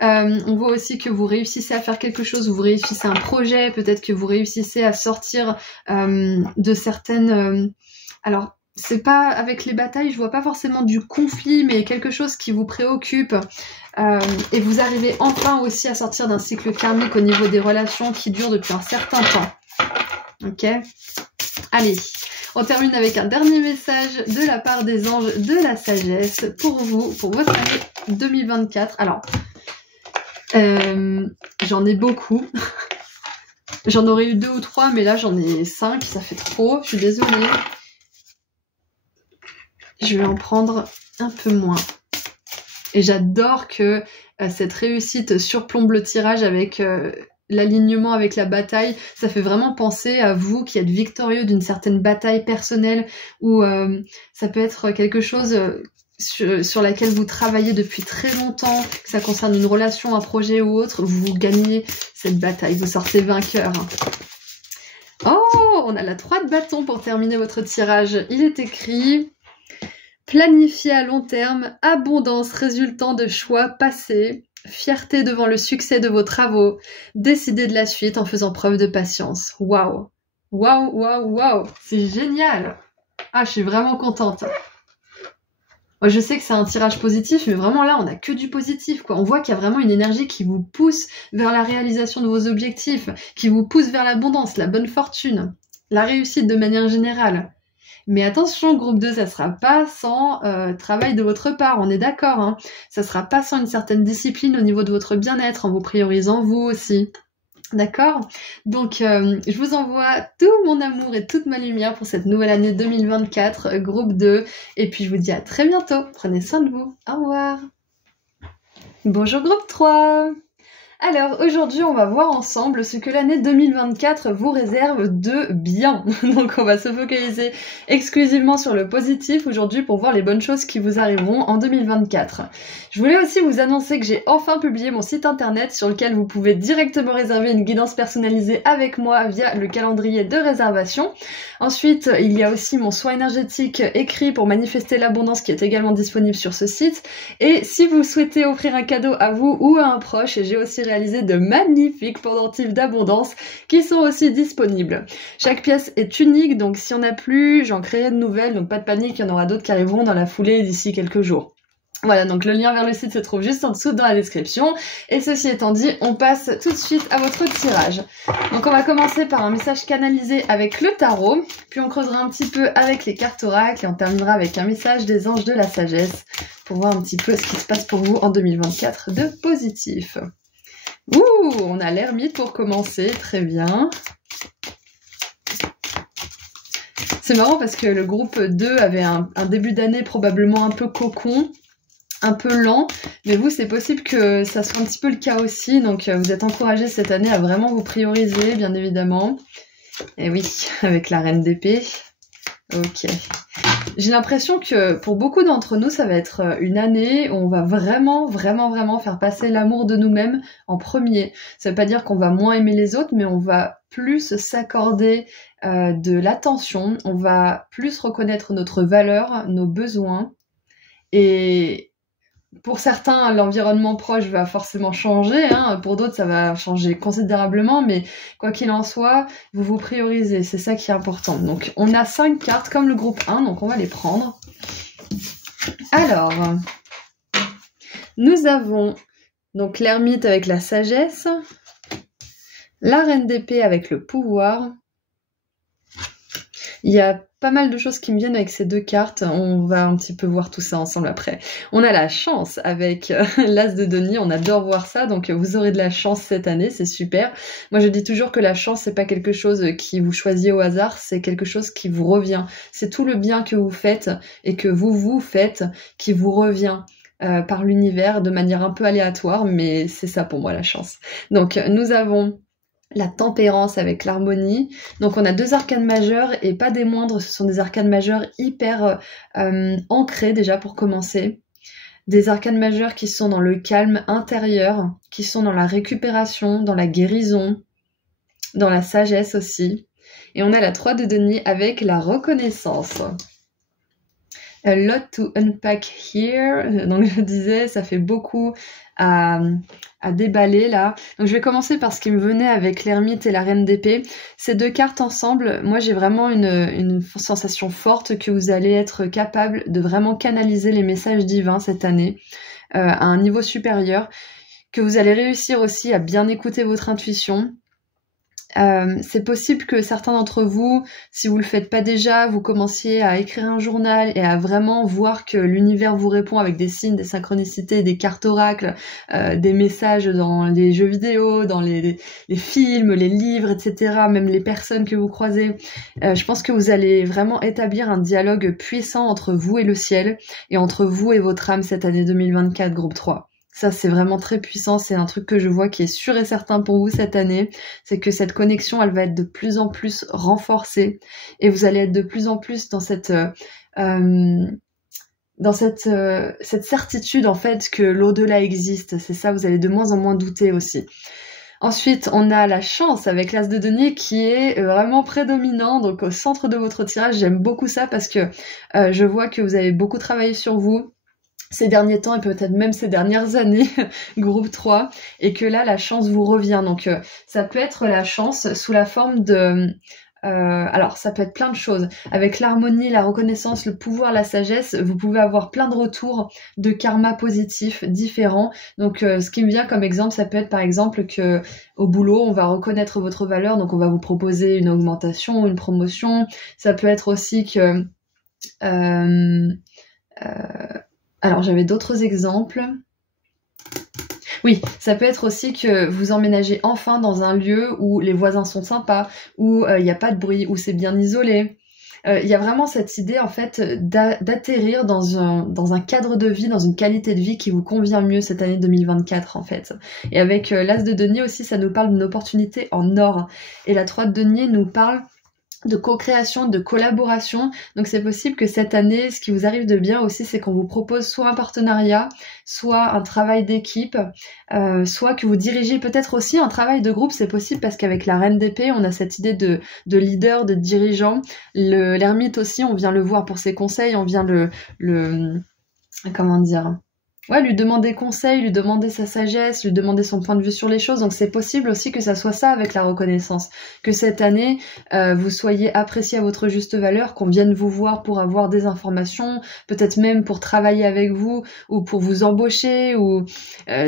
on voit aussi que vous réussissez à faire quelque chose, vous réussissez un projet, peut-être que vous réussissez à sortir de certaines... alors, c'est pas avec les batailles, je vois pas forcément du conflit, mais quelque chose qui vous préoccupe. Et vous arrivez enfin aussi à sortir d'un cycle karmique au niveau des relations qui durent depuis un certain temps. Ok ? Allez, on termine avec un dernier message de la part des anges de la sagesse pour vous, pour votre année 2024. Alors, j'en ai beaucoup. J'en aurais eu 2 ou 3, mais là j'en ai 5, ça fait trop, je suis désolée. Je vais en prendre un peu moins. Et j'adore que cette réussite surplombe le tirage avec l'alignement avec la bataille. Ça fait vraiment penser à vous qui êtes victorieux d'une certaine bataille personnelle ou ça peut être quelque chose sur laquelle vous travaillez depuis très longtemps, que ça concerne une relation, un projet ou autre. Vous gagnez cette bataille, vous sortez vainqueur. Oh, on a la 3 de bâton pour terminer votre tirage. Il est écrit... Planifier à long terme, abondance résultant de choix passés, fierté devant le succès de vos travaux, décider de la suite en faisant preuve de patience. Waouh! Waouh, waouh, waouh! C'est génial! Ah, je suis vraiment contente. Moi, je sais que c'est un tirage positif, mais vraiment là, on n'a que du positif, quoi. On voit qu'il y a vraiment une énergie qui vous pousse vers la réalisation de vos objectifs, qui vous pousse vers l'abondance, la bonne fortune, la réussite de manière générale. Mais attention, groupe 2, ça sera pas sans travail de votre part, on est d'accord, hein. Ça sera pas sans une certaine discipline au niveau de votre bien-être, en vous priorisant vous aussi. D'accord? Donc, je vous envoie tout mon amour et toute ma lumière pour cette nouvelle année 2024, groupe 2. Et puis, je vous dis à très bientôt. Prenez soin de vous. Au revoir. Bonjour, groupe 3. Alors aujourd'hui on va voir ensemble ce que l'année 2024 vous réserve de bien. Donc on va se focaliser exclusivement sur le positif aujourd'hui pour voir les bonnes choses qui vous arriveront en 2024. Je voulais aussi vous annoncer que j'ai enfin publié mon site internet sur lequel vous pouvez directement réserver une guidance personnalisée avec moi via le calendrier de réservation. Ensuite il y a aussi mon soin énergétique écrit pour manifester l'abondance qui est également disponible sur ce site. Et si vous souhaitez offrir un cadeau à vous ou à un proche, j'ai aussi réalisé de magnifiques pendentifs d'abondance qui sont aussi disponibles. Chaque pièce est unique, donc si on n'a plus, j'en créerai de nouvelles, donc pas de panique, il y en aura d'autres qui arriveront dans la foulée d'ici quelques jours. Voilà, donc le lien vers le site se trouve juste en dessous dans la description. Et ceci étant dit, on passe tout de suite à votre tirage. Donc on va commencer par un message canalisé avec le tarot, puis on creusera un petit peu avec les cartes oracles et on terminera avec un message des anges de la sagesse pour voir un petit peu ce qui se passe pour vous en 2024 de positif. Ouh, on a l'ermite pour commencer, très bien. C'est marrant parce que le groupe 2 avait un début d'année probablement un peu cocon, un peu lent, mais vous c'est possible que ça soit un petit peu le cas aussi, donc vous êtes encouragés cette année à vraiment vous prioriser, bien évidemment. Et oui, avec la reine d'épée. Ok. J'ai l'impression que pour beaucoup d'entre nous, ça va être une année où on va vraiment faire passer l'amour de nous-mêmes en premier. Ça veut pas dire qu'on va moins aimer les autres, mais on va plus s'accorder de l'attention, on va plus reconnaître notre valeur, nos besoins. Et pour certains, l'environnement proche va forcément changer, hein. Pour d'autres, ça va changer considérablement, mais quoi qu'il en soit, vous vous priorisez, c'est ça qui est important. Donc, on a 5 cartes comme le groupe 1, donc on va les prendre. Alors, nous avons donc l'ermite avec la sagesse, la reine d'épée avec le pouvoir. Il y a pas mal de choses qui me viennent avec ces 2 cartes, on va un petit peu voir tout ça ensemble après. On a la chance avec l'as de denier, on adore voir ça, donc vous aurez de la chance cette année, c'est super. Moi je dis toujours que la chance c'est pas quelque chose qui vous choisit au hasard, c'est quelque chose qui vous revient. C'est tout le bien que vous faites et que vous faites qui vous revient. Par l'univers de manière un peu aléatoire, mais c'est ça pour moi la chance. Donc nous avons la tempérance avec l'harmonie. Donc on a 2 arcanes majeurs et pas des moindres, ce sont des arcanes majeurs hyper ancrés déjà pour commencer. Des arcanes majeures qui sont dans le calme intérieur, qui sont dans la récupération, dans la guérison, dans la sagesse aussi. Et on a la 3 de denier avec la reconnaissance. A lot to unpack here. Donc je disais, ça fait beaucoup à déballer là. Donc je vais commencer par ce qui me venait avec l'ermite et la reine d'épée. Ces 2 cartes ensemble, moi j'ai vraiment une sensation forte que vous allez être capable de vraiment canaliser les messages divins cette année à un niveau supérieur, que vous allez réussir aussi à bien écouter votre intuition. C'est possible que certains d'entre vous, si vous le faites pas déjà, vous commenciez à écrire un journal et à vraiment voir que l'univers vous répond avec des signes, des synchronicités, des cartes oracles, des messages dans les jeux vidéo, dans les films, les livres, etc., même les personnes que vous croisez. Je pense que vous allez vraiment établir un dialogue puissant entre vous et le ciel et entre vous et votre âme cette année 2024, groupe 3. Ça, c'est vraiment très puissant, c'est un truc que je vois qui est sûr et certain pour vous cette année, c'est que cette connexion, elle va être de plus en plus renforcée, et vous allez être de plus en plus dans cette certitude, en fait, que l'au-delà existe. C'est ça, vous allez de moins en moins douter aussi. Ensuite, on a la chance avec l'as de denier qui est vraiment prédominant, donc au centre de votre tirage. J'aime beaucoup ça parce que je vois que vous avez beaucoup travaillé sur vous ces derniers temps et peut-être même ces dernières années, groupe 3, et que là, la chance vous revient. Donc, ça peut être la chance sous la forme de... alors, ça peut être plein de choses. Avec l'harmonie, la reconnaissance, le pouvoir, la sagesse, vous pouvez avoir plein de retours de karma positifs différents. Donc, ce qui me vient comme exemple, ça peut être par exemple que au boulot, on va reconnaître votre valeur, donc on va vous proposer une augmentation, une promotion. Ça peut être aussi que... alors, j'avais d'autres exemples. Oui, ça peut être aussi que vous emménagez enfin dans un lieu où les voisins sont sympas, où il n'y a pas de bruit, où c'est bien isolé. Il y a vraiment cette idée, en fait, d'atterrir dans un cadre de vie, dans une qualité de vie qui vous convient mieux cette année 2024, en fait. Et avec l'as de denier aussi, ça nous parle d'une opportunité en or. Et la 3 de denier nous parle de co-création, de collaboration. Donc c'est possible que cette année, ce qui vous arrive de bien aussi, c'est qu'on vous propose soit un partenariat, soit un travail d'équipe, soit que vous dirigez peut-être aussi un travail de groupe. C'est possible parce qu'avec la reine d'épée, on a cette idée de leader, de dirigeant. L'ermite aussi, on vient le voir pour ses conseils, on vient comment dire, ouais, lui demander conseil, lui demander sa sagesse, lui demander son point de vue sur les choses. Donc c'est possible aussi que ça soit ça avec la reconnaissance. Que cette année, vous soyez apprécié à votre juste valeur, qu'on vienne vous voir pour avoir des informations, peut-être même pour travailler avec vous ou pour vous embaucher, ou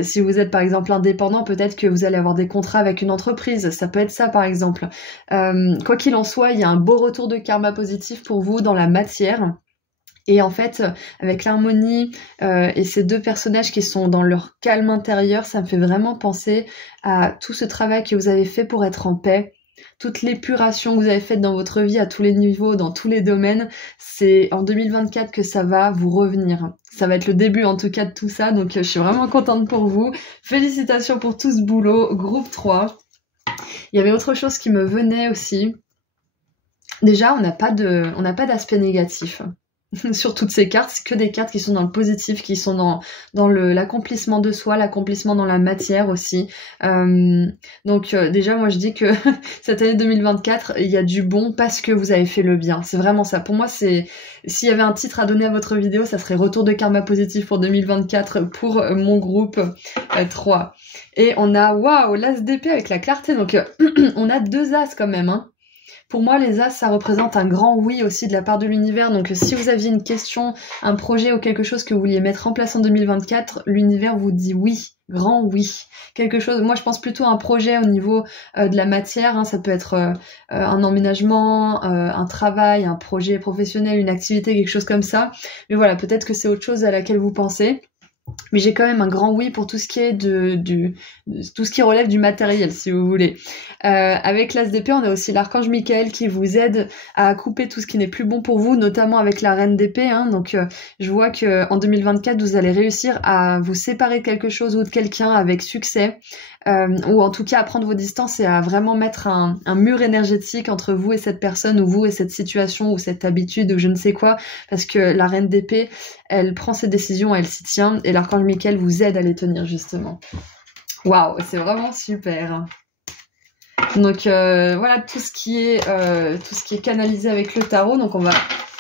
si vous êtes par exemple indépendant, peut-être que vous allez avoir des contrats avec une entreprise. Ça peut être ça par exemple. Quoi qu'il en soit, il y a un beau retour de karma positif pour vous dans la matière. Et en fait, avec l'harmonie et ces 2 personnages qui sont dans leur calme intérieur, ça me fait vraiment penser à tout ce travail que vous avez fait pour être en paix, toute l'épuration que vous avez faite dans votre vie à tous les niveaux, dans tous les domaines. C'est en 2024 que ça va vous revenir. Ça va être le début en tout cas de tout ça, donc je suis vraiment contente pour vous. Félicitations pour tout ce boulot, groupe 3. Il y avait autre chose qui me venait aussi. Déjà, on n'a pas d'aspect négatif. Sur toutes ces cartes, c'est que des cartes qui sont dans le positif, qui sont dans l'accomplissement de soi, l'accomplissement dans la matière aussi. Donc déjà, moi je dis que cette année 2024, il y a du bon parce que vous avez fait le bien. C'est vraiment ça. Pour moi, s'il y avait un titre à donner à votre vidéo, ça serait Retour de karma positif pour 2024 pour mon groupe 3. Et on a, waouh, l'as d'épée avec la clarté. Donc on a 2 as quand même, hein. Pour moi, les as, ça représente un grand oui aussi de la part de l'univers. Donc, si vous aviez une question, un projet ou quelque chose que vous vouliez mettre en place en 2024, l'univers vous dit oui, grand oui. Quelque chose, moi je pense plutôt à un projet au niveau de la matière, hein. Ça peut être un emménagement, un travail, un projet professionnel, une activité, quelque chose comme ça. Mais voilà, peut-être que c'est autre chose à laquelle vous pensez. Mais j'ai quand même un grand oui pour tout ce qui est tout ce qui relève du matériel, si vous voulez. Avec l'as d'épée, on a aussi l'archange Michael qui vous aide à couper tout ce qui n'est plus bon pour vous, notamment avec la reine d'épée, hein. Donc je vois que en 2024, vous allez réussir à vous séparer de quelque chose ou de quelqu'un avec succès. ou en tout cas à prendre vos distances et à vraiment mettre un mur énergétique entre vous et cette personne, ou vous et cette situation, ou cette habitude, ou je ne sais quoi, parce que la reine d'épée, elle prend ses décisions, elle s'y tient, et l'archange Michael vous aide à les tenir justement. Waouh, c'est vraiment super. Donc voilà tout ce qui est canalisé avec le tarot. Donc on va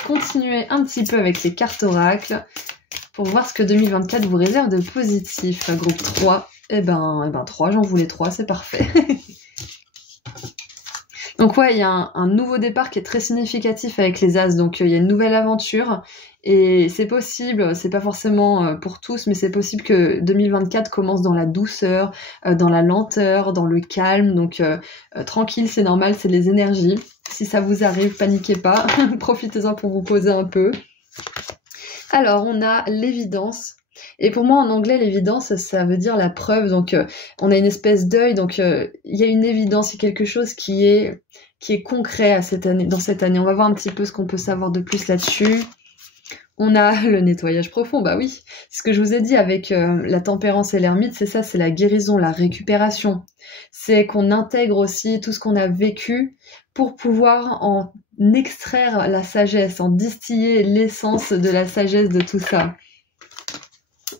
continuer un petit peu avec les cartes oracles pour voir ce que 2024 vous réserve de positif. Groupe 3. Eh ben 3, j'en voulais 3, c'est parfait. Donc ouais, il y a un nouveau départ qui est très significatif avec les As. Donc il y a une nouvelle aventure. Et c'est possible, c'est pas forcément pour tous, mais c'est possible que 2024 commence dans la douceur, dans la lenteur, dans le calme. Donc tranquille, c'est normal, c'est les énergies. Si ça vous arrive, paniquez pas, profitez-en pour vous poser un peu. Alors, on a l'évidence. Et pour moi, en anglais, l'évidence, ça veut dire la preuve. Donc, on a une espèce d'œil. Donc, il y a une évidence, il y a quelque chose qui est concret à cette année, dans cette année. On va voir un petit peu ce qu'on peut savoir de plus là-dessus. On a le nettoyage profond, bah oui. Ce que je vous ai dit avec la tempérance et l'ermite, c'est ça, c'est la guérison, la récupération. C'est qu'on intègre aussi tout ce qu'on a vécu pour pouvoir en extraire la sagesse, en distiller l'essence de la sagesse de tout ça.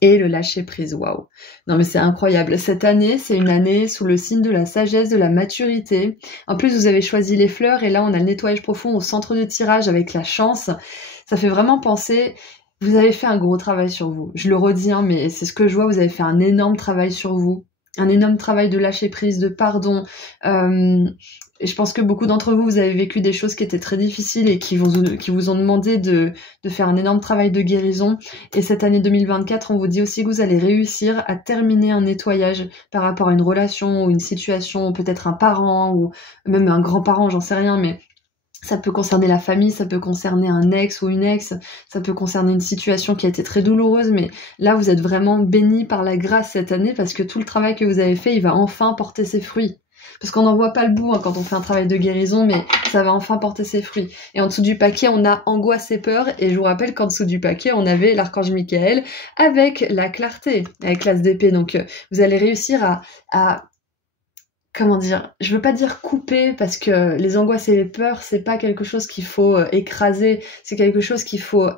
Et le lâcher prise, waouh. Non mais c'est incroyable. Cette année, c'est une année sous le signe de la sagesse, de la maturité. En plus, vous avez choisi les fleurs et là, on a le nettoyage profond au centre du tirage avec la chance. Ça fait vraiment penser, vous avez fait un gros travail sur vous. Je le redis, hein, mais c'est ce que je vois, vous avez fait un énorme travail sur vous. Un énorme travail de lâcher prise, de pardon. Et je pense que beaucoup d'entre vous, vous avez vécu des choses qui étaient très difficiles et qui vous ont demandé de faire un énorme travail de guérison. Et cette année 2024, on vous dit aussi que vous allez réussir à terminer un nettoyage par rapport à une relation ou une situation, peut-être un parent ou même un grand-parent, j'en sais rien, mais ça peut concerner la famille, ça peut concerner un ex ou une ex, ça peut concerner une situation qui a été très douloureuse, mais là vous êtes vraiment bénis par la grâce cette année parce que tout le travail que vous avez fait, il va enfin porter ses fruits. Parce qu'on n'en voit pas le bout hein, quand on fait un travail de guérison, mais ça va enfin porter ses fruits. Et en dessous du paquet, on a angoisse et peur, et je vous rappelle qu'en dessous du paquet, on avait l'archange Michael avec la clarté, avec l'as d'épée. Donc vous allez réussir à comment dire, je veux pas dire couper parce que les angoisses et les peurs, c'est pas quelque chose qu'il faut écraser, c'est quelque chose qu'il faut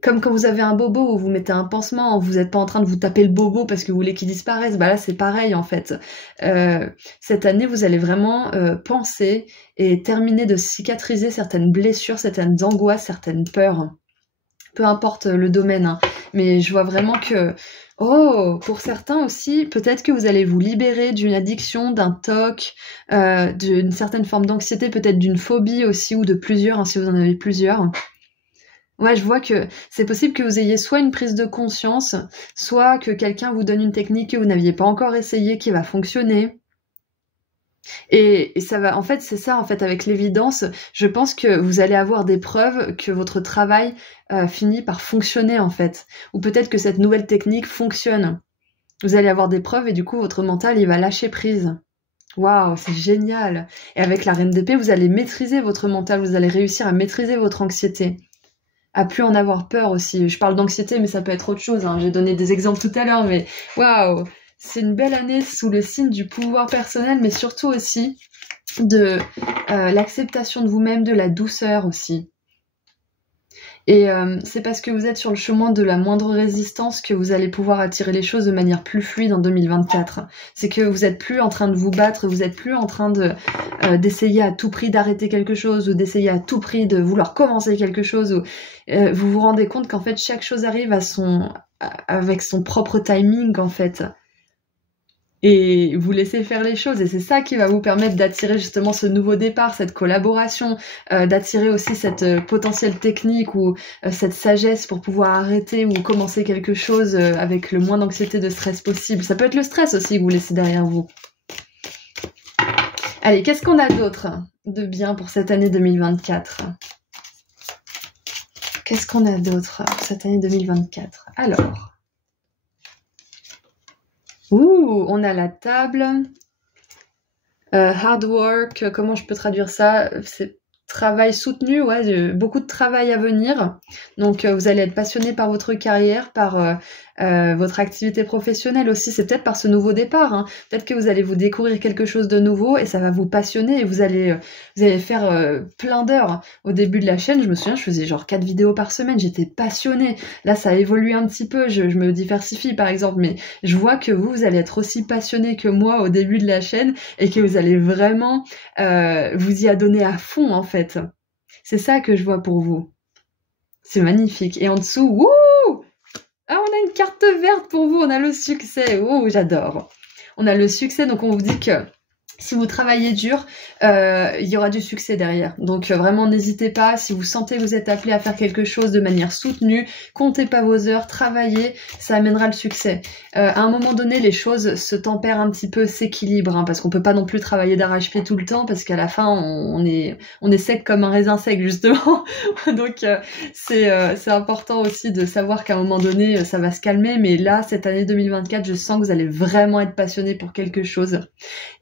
comme quand vous avez un bobo où vous mettez un pansement, vous n'êtes pas en train de vous taper le bobo parce que vous voulez qu'il disparaisse, bah là c'est pareil en fait. Cette année vous allez vraiment penser et terminer de cicatriser certaines blessures, certaines angoisses, certaines peurs. Peu importe le domaine, hein. Mais je vois vraiment que pour certains aussi, peut-être que vous allez vous libérer d'une addiction, d'un TOC, d'une certaine forme d'anxiété, peut-être d'une phobie aussi, ou de plusieurs, hein, si vous en avez plusieurs. Ouais, je vois que c'est possible que vous ayez soit une prise de conscience, soit que quelqu'un vous donne une technique que vous n'aviez pas encore essayée, qui va fonctionner. Et ça va, en fait, c'est ça, en fait, avec l'évidence, je pense que vous allez avoir des preuves que votre travail finit par fonctionner, en fait. Ou peut-être que cette nouvelle technique fonctionne. Vous allez avoir des preuves et du coup, votre mental, il va lâcher prise. Waouh, c'est génial. Et avec la reine d'épée, vous allez maîtriser votre mental, vous allez réussir à maîtriser votre anxiété. À plus en avoir peur aussi. Je parle d'anxiété, mais ça peut être autre chose, hein. J'ai donné des exemples tout à l'heure, mais waouh, c'est une belle année sous le signe du pouvoir personnel, mais surtout aussi de l'acceptation de vous-même, de la douceur aussi. Et c'est parce que vous êtes sur le chemin de la moindre résistance que vous allez pouvoir attirer les choses de manière plus fluide en 2024. C'est que vous êtes plus en train de vous battre, vous êtes plus en train de d'essayer à tout prix d'arrêter quelque chose ou d'essayer à tout prix de vouloir commencer quelque chose. Ou, vous vous rendez compte qu'en fait chaque chose arrive avec son propre timing en fait. Et vous laissez faire les choses, et c'est ça qui va vous permettre d'attirer justement ce nouveau départ, cette collaboration, d'attirer aussi cette potentielle technique ou cette sagesse pour pouvoir arrêter ou commencer quelque chose avec le moins d'anxiété, de stress possible. Ça peut être le stress aussi que vous laissez derrière vous. Allez, qu'est-ce qu'on a d'autre de bien pour cette année 2024 ? Qu'est-ce qu'on a d'autre pour cette année 2024 ? Alors... on a la table. Hard work, comment je peux traduire ça ? C'est travail soutenu, ouais, beaucoup de travail à venir. Donc vous allez être passionné par votre carrière, par votre activité professionnelle aussi, c'est peut-être par ce nouveau départ, hein. Peut-être que vous allez vous découvrir quelque chose de nouveau et ça va vous passionner et vous allez faire plein d'heures. Au début de la chaîne, je me souviens, je faisais genre 4 vidéos par semaine, j'étais passionnée. Là, ça a évolué un petit peu, je me diversifie par exemple, mais je vois que vous allez être aussi passionné que moi au début de la chaîne et que vous allez vraiment vous y adonner à fond en fait. C'est ça que je vois pour vous. C'est magnifique. Et en dessous, wouh! Ah, on a une carte verte pour vous, on a le succès. Oh, j'adore. On a le succès, donc on vous dit que si vous travaillez dur, il y aura du succès derrière. Donc vraiment, n'hésitez pas. Si vous sentez que vous êtes appelé à faire quelque chose de manière soutenue, comptez pas vos heures, travaillez, ça amènera le succès. À un moment donné, les choses se tempèrent un petit peu, s'équilibrent, hein, parce qu'on peut pas non plus travailler d'arrache-pied tout le temps, parce qu'à la fin, on est sec comme un raisin sec, justement. Donc c'est important aussi de savoir qu'à un moment donné, ça va se calmer. Mais là, cette année 2024, je sens que vous allez vraiment être passionné pour quelque chose.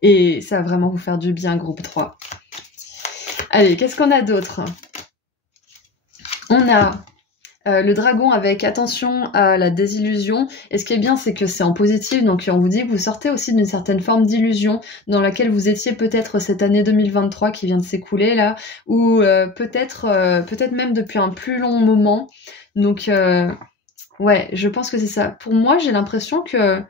Et ça va vraiment vous faire du bien, groupe 3. Allez, qu'est-ce qu'on a d'autre? On a le dragon avec attention à la désillusion. Et ce qui est bien, c'est que c'est en positif. Donc on vous dit que vous sortez aussi d'une certaine forme d'illusion dans laquelle vous étiez peut-être cette année 2023 qui vient de s'écouler là, ou peut-être même depuis un plus long moment. Donc ouais, je pense que c'est ça. Pour moi, j'ai l'impression que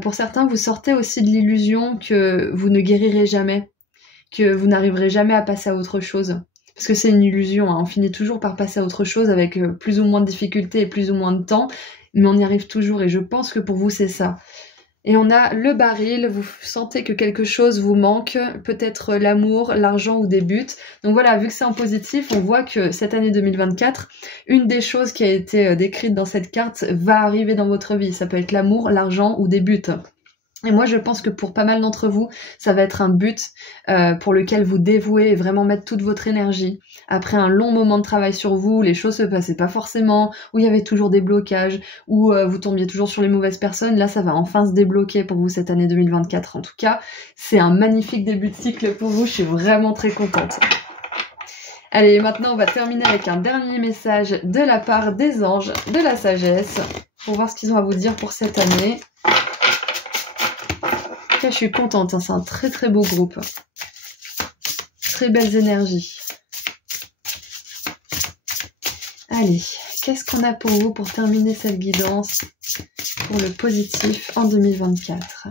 pour certains, vous sortez aussi de l'illusion que vous ne guérirez jamais, que vous n'arriverez jamais à passer à autre chose. Parce que c'est une illusion, hein. On finit toujours par passer à autre chose avec plus ou moins de difficultés et plus ou moins de temps, mais on y arrive toujours et je pense que pour vous, c'est ça. Et on a le baril, vous sentez que quelque chose vous manque, peut-être l'amour, l'argent ou des buts. Donc voilà, vu que c'est en positif, on voit que cette année 2024, une des choses qui a été décrite dans cette carte va arriver dans votre vie. Ça peut être l'amour, l'argent ou des buts. Et moi, je pense que pour pas mal d'entre vous, ça va être un but pour lequel vous dévouez et vraiment mettre toute votre énergie. Après un long moment de travail sur vous, les choses se passaient pas forcément, où il y avait toujours des blocages, où vous tombiez toujours sur les mauvaises personnes. Là, ça va enfin se débloquer pour vous cette année 2024. En tout cas, c'est un magnifique début de cycle pour vous. Je suis vraiment très contente. Allez, maintenant, on va terminer avec un dernier message de la part des anges, de la sagesse, pour voir ce qu'ils ont à vous dire pour cette année. Je suis contente, hein, c'est un très très beau groupe. Très belles énergies. Allez, qu'est-ce qu'on a pour vous pour terminer cette guidance pour le positif en 2024?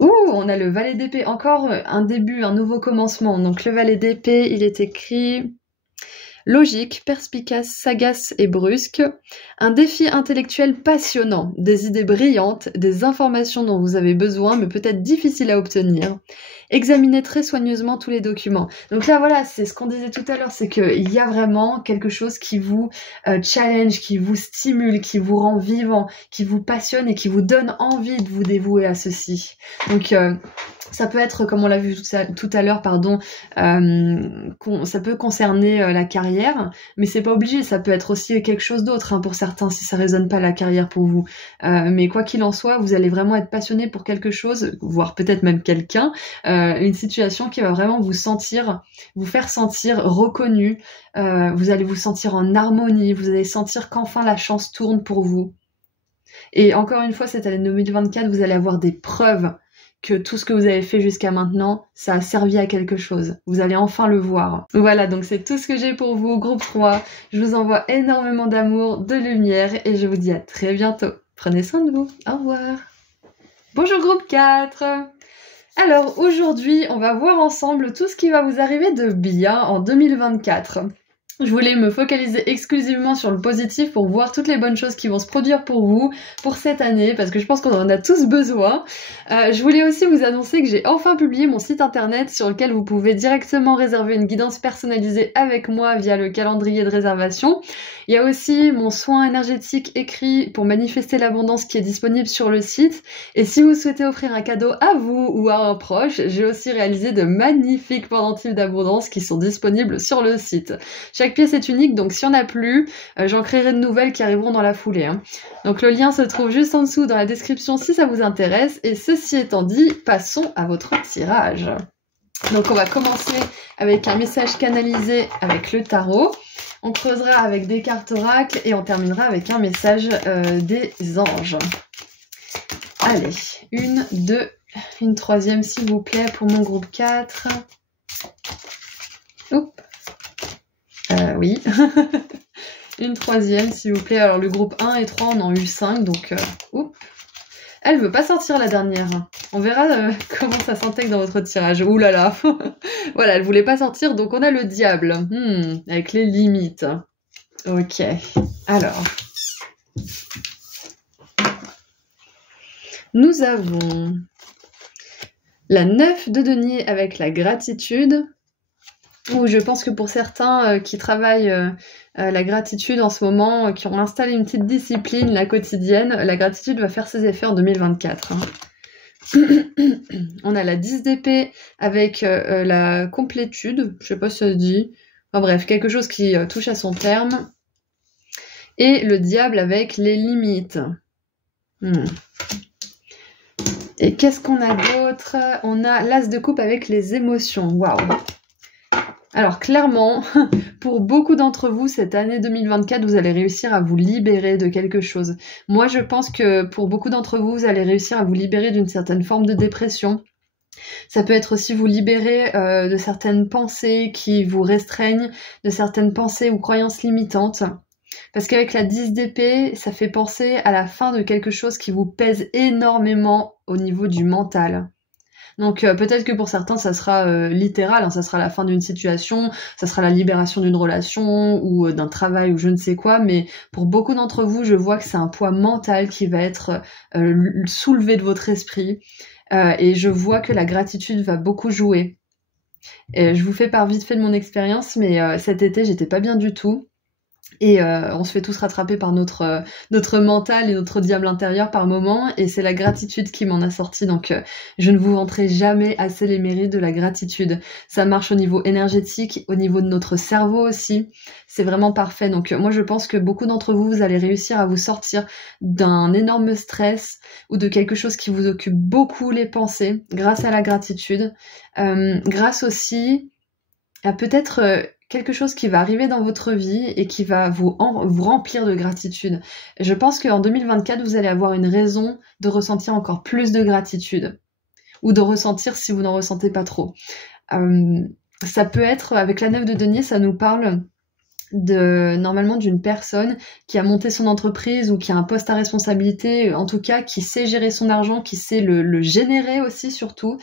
Ouh, on a le valet d'épée, encore un début, un nouveau commencement. Donc le valet d'épée, il est écrit... Logique, perspicace, sagace et brusque, un défi intellectuel passionnant, des idées brillantes, des informations dont vous avez besoin mais peut-être difficiles à obtenir. Examinez très soigneusement tous les documents. Donc là voilà, c'est ce qu'on disait tout à l'heure, c'est qu'il y a vraiment quelque chose qui vous challenge, qui vous stimule, qui vous rend vivant, qui vous passionne et qui vous donne envie de vous dévouer à ceci. Donc ça peut être, comme on l'a vu tout à l'heure, pardon, ça peut concerner la carrière, mais c'est pas obligé, ça peut être aussi quelque chose d'autre, hein, pour certains, si ça résonne pas la carrière pour vous. Mais quoi qu'il en soit, vous allez vraiment être passionné pour quelque chose, voire peut-être même quelqu'un, une situation qui va vraiment vous faire sentir reconnu, vous allez vous sentir en harmonie, vous allez sentir qu'enfin la chance tourne pour vous. Et encore une fois, cette année 2024, vous allez avoir des preuves que tout ce que vous avez fait jusqu'à maintenant, ça a servi à quelque chose. Vous allez enfin le voir. Voilà, donc c'est tout ce que j'ai pour vous, groupe 3. Je vous envoie énormément d'amour, de lumière, et je vous dis à très bientôt. Prenez soin de vous. Au revoir. Bonjour groupe 4. Alors aujourd'hui, on va voir ensemble tout ce qui va vous arriver de bien en 2024. Je voulais me focaliser exclusivement sur le positif pour voir toutes les bonnes choses qui vont se produire pour vous, pour cette année, parce que je pense qu'on en a tous besoin. Je voulais aussi vous annoncer que j'ai enfin publié mon site internet sur lequel vous pouvez directement réserver une guidance personnalisée avec moi via le calendrier de réservation. Il y a aussi mon soin énergétique écrit pour manifester l'abondance qui est disponible sur le site. Et si vous souhaitez offrir un cadeau à vous ou à un proche, j'ai aussi réalisé de magnifiques pendentifs d'abondance qui sont disponibles sur le site. Chaque pièce est unique, donc s'il n'y en a plus, j'en créerai de nouvelles qui arriveront dans la foulée. Donc le lien se trouve juste en dessous dans la description si ça vous intéresse. Et ceci étant dit, passons à votre tirage. Donc on va commencer avec un message canalisé avec le tarot. On creusera avec des cartes oracles et on terminera avec un message des anges. Allez, une, deux, une troisième s'il vous plaît pour mon groupe 4. Oups. Oui. Une troisième s'il vous plaît. Alors le groupe 1 et 3 on en a eu 5 donc oups. Elle veut pas sortir la dernière. On verra comment ça s'intègre dans votre tirage. Ouh là là. Voilà, elle voulait pas sortir donc on a le diable. Avec les limites. Ok. Alors. Nous avons la 9 de denier avec la gratitude. Où je pense que pour certains qui travaillent la gratitude en ce moment, qui ont installé une petite discipline, la quotidienne, la gratitude va faire ses effets en 2024. On a la 10 d'épée avec la complétude, je sais pas si ça se dit. Enfin bref, quelque chose qui touche à son terme. Et le diable avec les limites. Et qu'est-ce qu'on a d'autre? On a l'as de coupe avec les émotions. Waouh! Alors clairement, pour beaucoup d'entre vous, cette année 2024, vous allez réussir à vous libérer de quelque chose. Moi, je pense que pour beaucoup d'entre vous, vous allez réussir à vous libérer d'une certaine forme de dépression. Ça peut être aussi vous libérer de certaines pensées qui vous restreignent, de certaines pensées ou croyances limitantes. Parce qu'avec la 10 d'épée, ça fait penser à la fin de quelque chose qui vous pèse énormément au niveau du mental. Donc peut-être que pour certains ça sera littéral, hein, ça sera la fin d'une situation, ça sera la libération d'une relation ou d'un travail ou je ne sais quoi, mais pour beaucoup d'entre vous je vois que c'est un poids mental qui va être soulevé de votre esprit et je vois que la gratitude va beaucoup jouer. Et je vous fais part vite fait de mon expérience, mais cet été j'étais pas bien du tout. Et on se fait tous rattraper par notre mental et notre diable intérieur par moment, et c'est la gratitude qui m'en a sorti, donc je ne vous vanterai jamais assez les mérites de la gratitude. Ça marche au niveau énergétique, au niveau de notre cerveau aussi, c'est vraiment parfait. Donc moi je pense que beaucoup d'entre vous, vous allez réussir à vous sortir d'un énorme stress ou de quelque chose qui vous occupe beaucoup les pensées grâce à la gratitude, grâce aussi à peut-être quelque chose qui va arriver dans votre vie et qui va vous remplir de gratitude. Je pense qu'en 2024, vous allez avoir une raison de ressentir encore plus de gratitude. Ou de ressentir si vous n'en ressentez pas trop. Ça peut être, avec la 9 de denier, ça nous parle normalement d'une personne qui a monté son entreprise ou qui a un poste à responsabilité, en tout cas qui sait gérer son argent, qui sait le générer aussi surtout,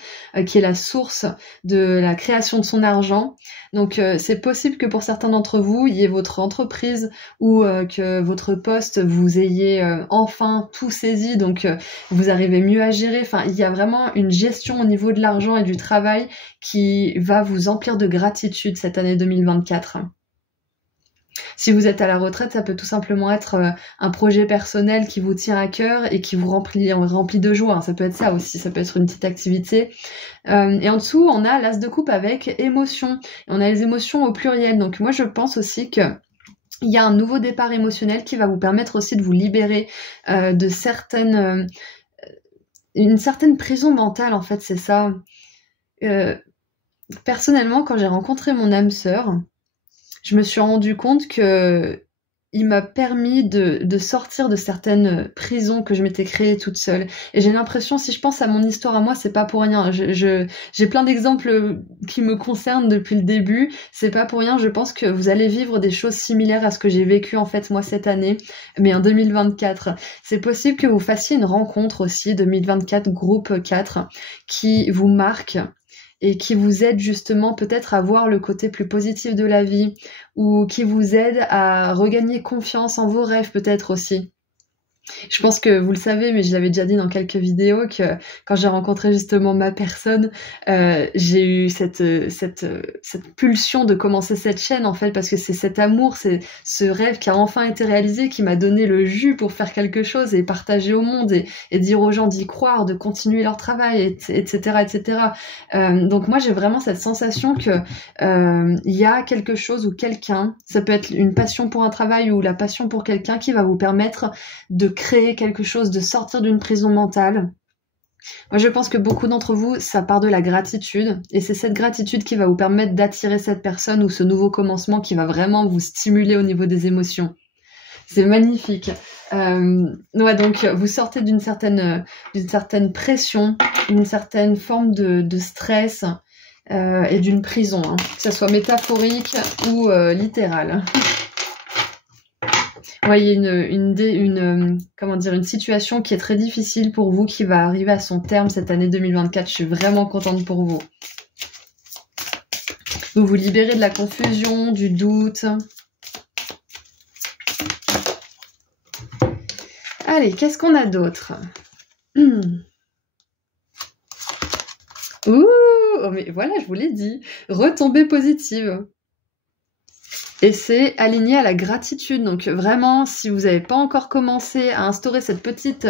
qui est la source de la création de son argent. Donc c'est possible que pour certains d'entre vous, il y ait votre entreprise ou que votre poste, vous ayez enfin tout saisi, donc vous arrivez mieux à gérer. Enfin, il y a vraiment une gestion au niveau de l'argent et du travail qui va vous emplir de gratitude cette année 2024. Si vous êtes à la retraite, ça peut tout simplement être un projet personnel qui vous tient à cœur et qui vous remplit de joie. Hein. Ça peut être ça aussi, ça peut être une petite activité. Et en dessous, on a l'as de coupe avec émotion. On a les émotions au pluriel. Donc moi, je pense aussi que il y a un nouveau départ émotionnel qui va vous permettre aussi de vous libérer de une certaine prison mentale, en fait, c'est ça. Personnellement, quand j'ai rencontré mon âme sœur, je me suis rendu compte que il m'a permis de sortir de certaines prisons que je m'étais créées toute seule. Et j'ai l'impression, si je pense à mon histoire à moi, c'est pas pour rien. J'ai plein d'exemples qui me concernent depuis le début. C'est pas pour rien. Je pense que vous allez vivre des choses similaires à ce que j'ai vécu en fait moi cette année, mais en 2024. C'est possible que vous fassiez une rencontre aussi 2024 groupe 4 qui vous marque et qui vous aide justement peut-être à voir le côté plus positif de la vie ou qui vous aide à regagner confiance en vos rêves peut-être aussi. Je pense que vous le savez, mais je l'avais déjà dit dans quelques vidéos, que quand j'ai rencontré justement ma personne, j'ai eu cette pulsion de commencer cette chaîne en fait, parce que c'est cet amour, c'est ce rêve qui a enfin été réalisé, qui m'a donné le jus pour faire quelque chose et partager au monde et dire aux gens d'y croire, de continuer leur travail, etc., etc. Donc moi j'ai vraiment cette sensation que il y a quelque chose ou quelqu'un, ça peut être une passion pour un travail ou la passion pour quelqu'un qui va vous permettre de créer quelque chose, de sortir d'une prison mentale Moi, je pense que beaucoup d'entre vous, ça part de la gratitude. Et c'est cette gratitude qui va vous permettre d'attirer cette personne ou ce nouveau commencement qui va vraiment vous stimuler au niveau des émotions. C'est magnifique. Ouais, donc vous sortez d'une certaine pression, d'une certaine forme de stress et d'une prison, hein, que ça soit métaphorique ou littérale. Vous voyez une situation qui est très difficile pour vous, qui va arriver à son terme cette année 2024. Je suis vraiment contente pour vous. Vous vous libérez de la confusion, du doute. Allez, qu'est-ce qu'on a d'autre? Ouh, oh mais voilà, je vous l'ai dit. Retombée positive. Et c'est aligné à la gratitude. Donc vraiment, si vous n'avez pas encore commencé à instaurer cette petite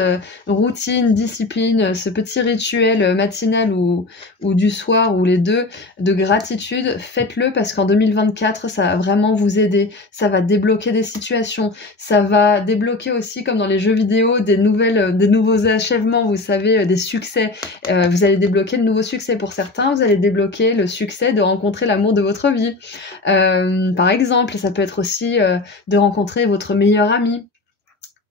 routine, discipline, ce petit rituel matinal ou du soir ou les deux de gratitude, faites-le parce qu'en 2024, ça va vraiment vous aider. Ça va débloquer des situations. Ça va débloquer aussi, comme dans les jeux vidéo, des nouveaux achèvements, vous savez, des succès. Vous allez débloquer de nouveaux succès pour certains. Vous allez débloquer le succès de rencontrer l'amour de votre vie. Par exemple, ça peut être aussi de rencontrer votre meilleur ami.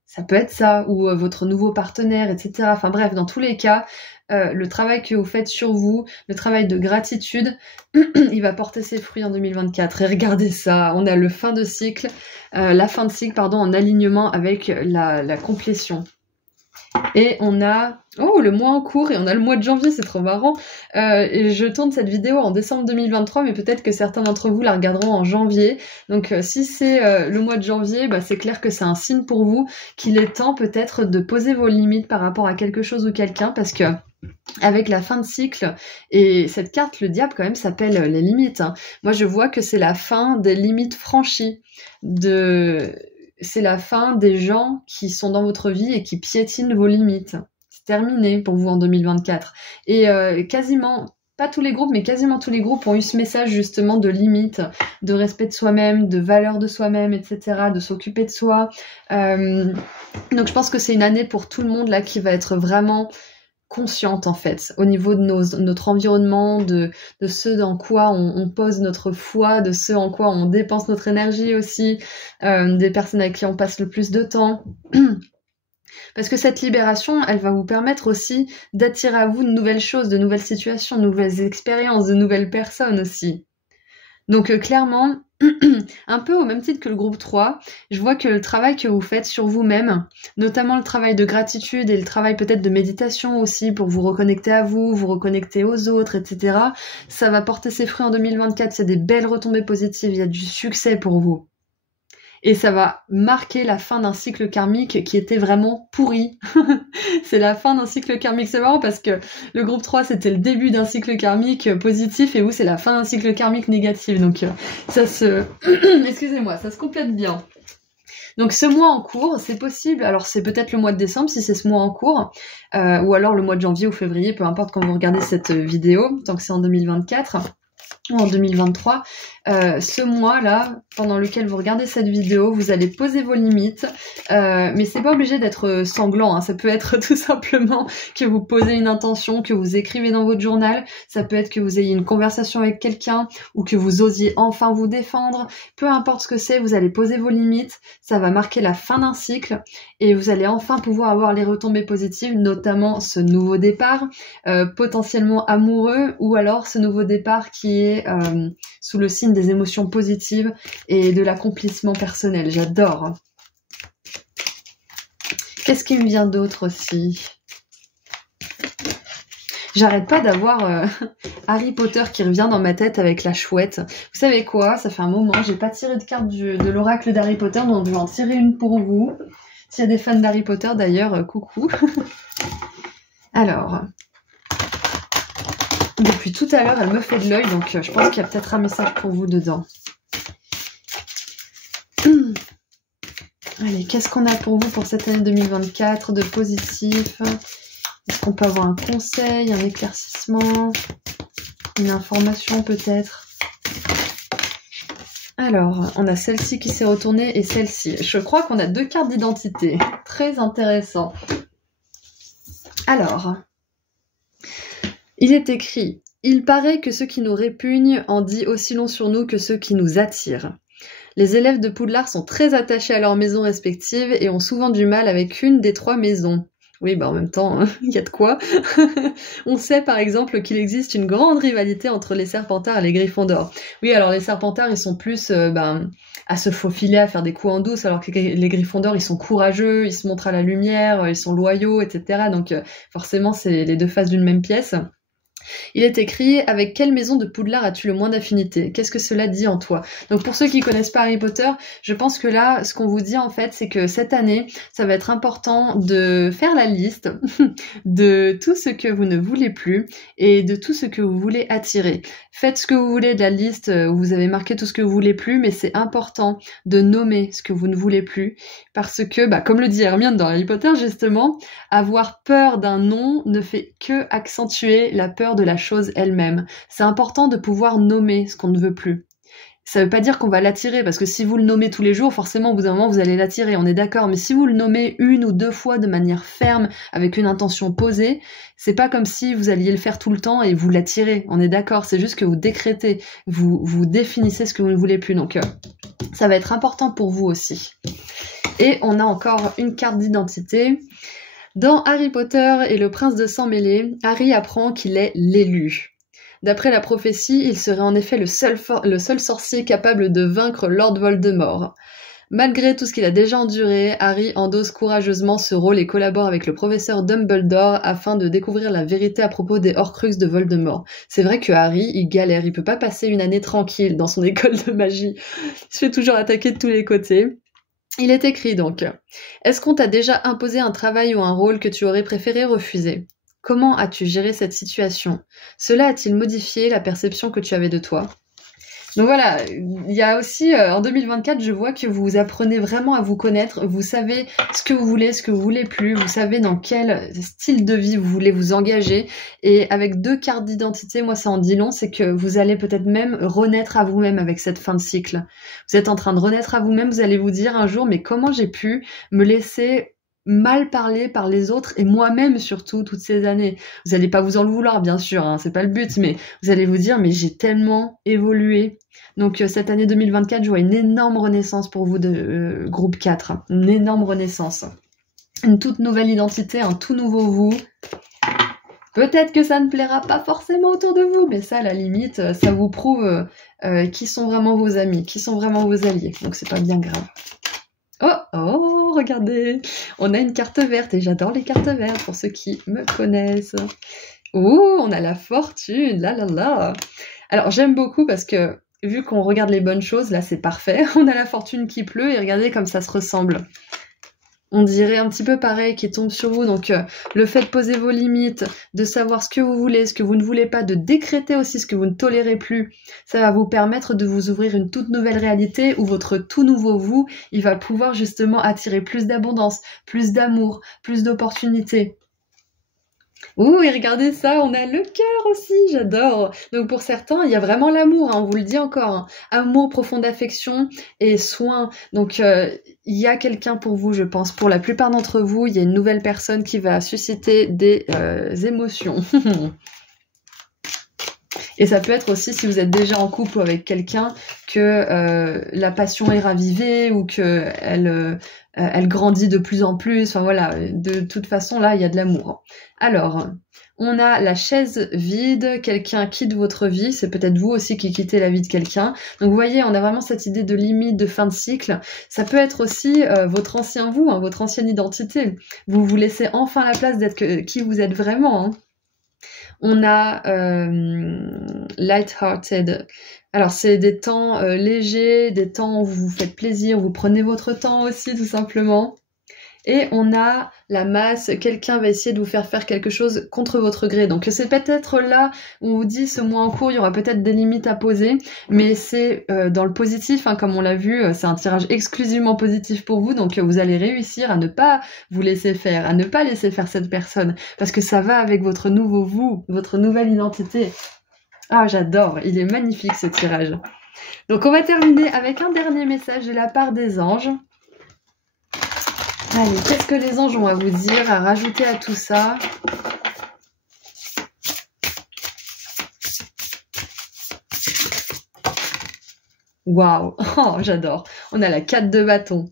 Ça peut être ça, ou votre nouveau partenaire, etc. Enfin bref, dans tous les cas, le travail que vous faites sur vous, le travail de gratitude, il va porter ses fruits en 2024. Et regardez ça, on a la fin de cycle, en alignement avec la complétion. Et on a le mois en cours et on a le mois de janvier, c'est trop marrant. Et je tourne cette vidéo en décembre 2023, mais peut-être que certains d'entre vous la regarderont en janvier. Donc si c'est le mois de janvier, c'est clair que c'est un signe pour vous qu'il est temps peut-être de poser vos limites par rapport à quelque chose ou quelqu'un, parce que avec la fin de cycle, et cette carte, le diable quand même s'appelle les limites. Hein. Moi je vois que c'est la fin des limites franchies, c'est la fin des gens qui sont dans votre vie et qui piétinent vos limites. C'est terminé pour vous en 2024. Et quasiment, pas tous les groupes, mais quasiment tous les groupes ont eu ce message justement de limites, de respect de soi-même, de valeur de soi-même, etc., de s'occuper de soi. Donc je pense que c'est une année pour tout le monde là qui va être vraiment consciente en fait, au niveau de notre environnement, de ce dans quoi on pose notre foi, de ce en quoi on dépense notre énergie aussi, des personnes avec qui on passe le plus de temps. Parce que cette libération, elle va vous permettre aussi d'attirer à vous de nouvelles choses, de nouvelles situations, de nouvelles expériences, de nouvelles personnes aussi. Donc clairement, un peu au même titre que le groupe 3, je vois que le travail que vous faites sur vous-même, notamment le travail de gratitude et le travail peut-être de méditation aussi pour vous reconnecter à vous, vous reconnecter aux autres, etc. Ça va porter ses fruits en 2024, c'est des belles retombées positives, il y a du succès pour vous. Et ça va marquer la fin d'un cycle karmique qui était vraiment pourri. C'est la fin d'un cycle karmique. C'est marrant parce que le groupe 3, c'était le début d'un cycle karmique positif et vous, c'est la fin d'un cycle karmique négatif. Donc ça se... Excusez-moi, ça se complète bien. Donc ce mois en cours, c'est possible. Alors c'est peut-être le mois de décembre si c'est ce mois en cours, ou alors le mois de janvier ou février, peu importe quand vous regardez cette vidéo, tant que c'est en 2024. Ou en 2023, ce mois-là, pendant lequel vous regardez cette vidéo, vous allez poser vos limites, mais c'est pas obligé d'être sanglant, hein. Ça peut être tout simplement que vous posez une intention, que vous écrivez dans votre journal, ça peut être que vous ayez une conversation avec quelqu'un, ou que vous osiez enfin vous défendre, peu importe ce que c'est, vous allez poser vos limites, ça va marquer la fin d'un cycle, et vous allez enfin pouvoir avoir les retombées positives, notamment ce nouveau départ, potentiellement amoureux, ou alors ce nouveau départ qui est sous le signe des émotions positives et de l'accomplissement personnel. J'adore. Qu'est-ce qui me vient d'autre aussi? J'arrête pas d'avoir Harry Potter qui revient dans ma tête avec la chouette. Vous savez quoi? Ça fait un moment, j'ai pas tiré de carte de l'oracle d'Harry Potter, donc je vais en tirer une pour vous. S'il y a des fans d'Harry Potter d'ailleurs, coucou. Alors... Depuis tout à l'heure, elle me fait de l'œil, donc je pense qu'il y a peut-être un message pour vous dedans. Allez, qu'est-ce qu'on a pour vous pour cette année 2024 de positif? Est-ce qu'on peut avoir un conseil, un éclaircissement, une information peut-être? Alors, on a celle-ci qui s'est retournée et celle-ci. Je crois qu'on a deux cartes d'identité. Très intéressant. Alors... Il est écrit « Il paraît que ce qui nous répugne en dit aussi long sur nous que ce qui nous attire. Les élèves de Poudlard sont très attachés à leurs maisons respectives et ont souvent du mal avec une des 3 maisons. » Oui, bah en même temps, il y a de quoi. On sait par exemple qu'il existe une grande rivalité entre les Serpentards et les Gryffondors. Oui, alors les Serpentards, ils sont plus à se faufiler, à faire des coups en douce, alors que les Gryffondors, ils sont courageux, ils se montrent à la lumière, ils sont loyaux, etc. Donc forcément, c'est les 2 faces d'une même pièce. Il est écrit « Avec quelle maison de Poudlard as-tu le moins d'affinité? Qu'est-ce que cela dit en toi ?» Donc pour ceux qui connaissent pas Harry Potter, je pense que là, ce qu'on vous dit en fait, c'est que cette année, ça va être important de faire la liste de tout ce que vous ne voulez plus et de tout ce que vous voulez attirer. Faites ce que vous voulez de la liste où vous avez marqué tout ce que vous voulez plus, mais c'est important de nommer ce que vous ne voulez plus parce que, comme le dit Hermione dans Harry Potter justement, avoir peur d'un nom ne fait que accentuer la peur de la chose elle-même. C'est important de pouvoir nommer ce qu'on ne veut plus. Ça veut pas dire qu'on va l'attirer, parce que si vous le nommez tous les jours, forcément, au bout d'un moment, vous allez l'attirer, on est d'accord. Mais si vous le nommez 1 ou 2 fois de manière ferme, avec une intention posée, c'est pas comme si vous alliez le faire tout le temps et vous l'attirez, on est d'accord. C'est juste que vous décrétez, vous définissez ce que vous ne voulez plus. Donc, ça va être important pour vous aussi. Et on a encore une carte d'identité. Dans Harry Potter et le prince de sang mêlé, Harry apprend qu'il est l'élu. D'après la prophétie, il serait en effet le seul sorcier capable de vaincre Lord Voldemort. Malgré tout ce qu'il a déjà enduré, Harry endosse courageusement ce rôle et collabore avec le professeur Dumbledore afin de découvrir la vérité à propos des Horcruxes de Voldemort. C'est vrai que Harry, il galère, il peut pas passer une année tranquille dans son école de magie. Il se fait toujours attaquer de tous les côtés. Il est écrit donc « Est-ce qu'on t'a déjà imposé un travail ou un rôle que tu aurais préféré refuser ? Comment as-tu géré cette situation ? Cela a-t-il modifié la perception que tu avais de toi ?» Donc voilà, il y a aussi, en 2024, je vois que vous apprenez vraiment à vous connaître, vous savez ce que vous voulez plus, vous savez dans quel style de vie vous voulez vous engager, et avec 2 cartes d'identité, moi ça en dit long, c'est que vous allez peut-être même renaître à vous-même avec cette fin de cycle. Vous êtes en train de renaître à vous-même, vous allez vous dire un jour, mais comment j'ai pu me laisser mal parler par les autres et moi-même surtout toutes ces années. Vous allez pas vous en vouloir bien sûr, hein, c'est pas le but, mais vous allez vous dire mais j'ai tellement évolué. Donc cette année 2024, je vois une énorme renaissance pour vous de groupe 4, une énorme renaissance. Une toute nouvelle identité, un tout nouveau vous. Peut-être que ça ne plaira pas forcément autour de vous, mais ça à la limite, ça vous prouve qui sont vraiment vos amis, qui sont vraiment vos alliés. Donc c'est pas bien grave. Oh, regardez, on a une carte verte et j'adore les cartes vertes pour ceux qui me connaissent. Oh, on a la fortune, là là là. Alors j'aime beaucoup parce que vu qu'on regarde les bonnes choses, là c'est parfait. On a la fortune qui pleut et regardez comme ça se ressemble. On dirait un petit peu pareil qui tombe sur vous. Donc le fait de poser vos limites, de savoir ce que vous voulez, ce que vous ne voulez pas, de décréter aussi ce que vous ne tolérez plus, ça va vous permettre de vous ouvrir une toute nouvelle réalité où votre tout nouveau vous, il va pouvoir justement attirer plus d'abondance, plus d'amour, plus d'opportunités. Ouh, et regardez ça, on a le cœur aussi, j'adore. Donc pour certains, il y a vraiment l'amour, hein, on vous le dit encore. Hein. Amour, profonde affection et soin. Donc il y a quelqu'un pour vous, je pense. Pour la plupart d'entre vous, il y a une nouvelle personne qui va susciter des émotions. Et ça peut être aussi si vous êtes déjà en couple avec quelqu'un que la passion est ravivée ou que elle grandit de plus en plus. Enfin voilà, de toute façon là il y a de l'amour. Alors, on a la chaise vide, quelqu'un quitte votre vie, c'est peut-être vous aussi qui quittez la vie de quelqu'un. Donc vous voyez, on a vraiment cette idée de limite, de fin de cycle. Ça peut être aussi votre ancien vous, hein, votre ancienne identité. Vous vous laissez enfin la place d'être qui vous êtes vraiment. Hein. On a light-hearted. Alors c'est des temps légers, des temps où vous vous faites plaisir, vous prenez votre temps aussi tout simplement. Et on a la masse, quelqu'un va essayer de vous faire faire quelque chose contre votre gré. Donc c'est peut-être là où on vous dit ce mois en cours, il y aura peut-être des limites à poser, mais c'est dans le positif, hein, comme on l'a vu, c'est un tirage exclusivement positif pour vous, donc vous allez réussir à ne pas vous laisser faire, à ne pas laisser faire cette personne, parce que ça va avec votre nouveau vous, votre nouvelle identité. Ah, j'adore, il est magnifique ce tirage. Donc on va terminer avec un dernier message de la part des anges. Allez, qu'est-ce que les anges ont à vous dire, à rajouter à tout ça? Waouh, oh, j'adore. On a la 4 de bâton.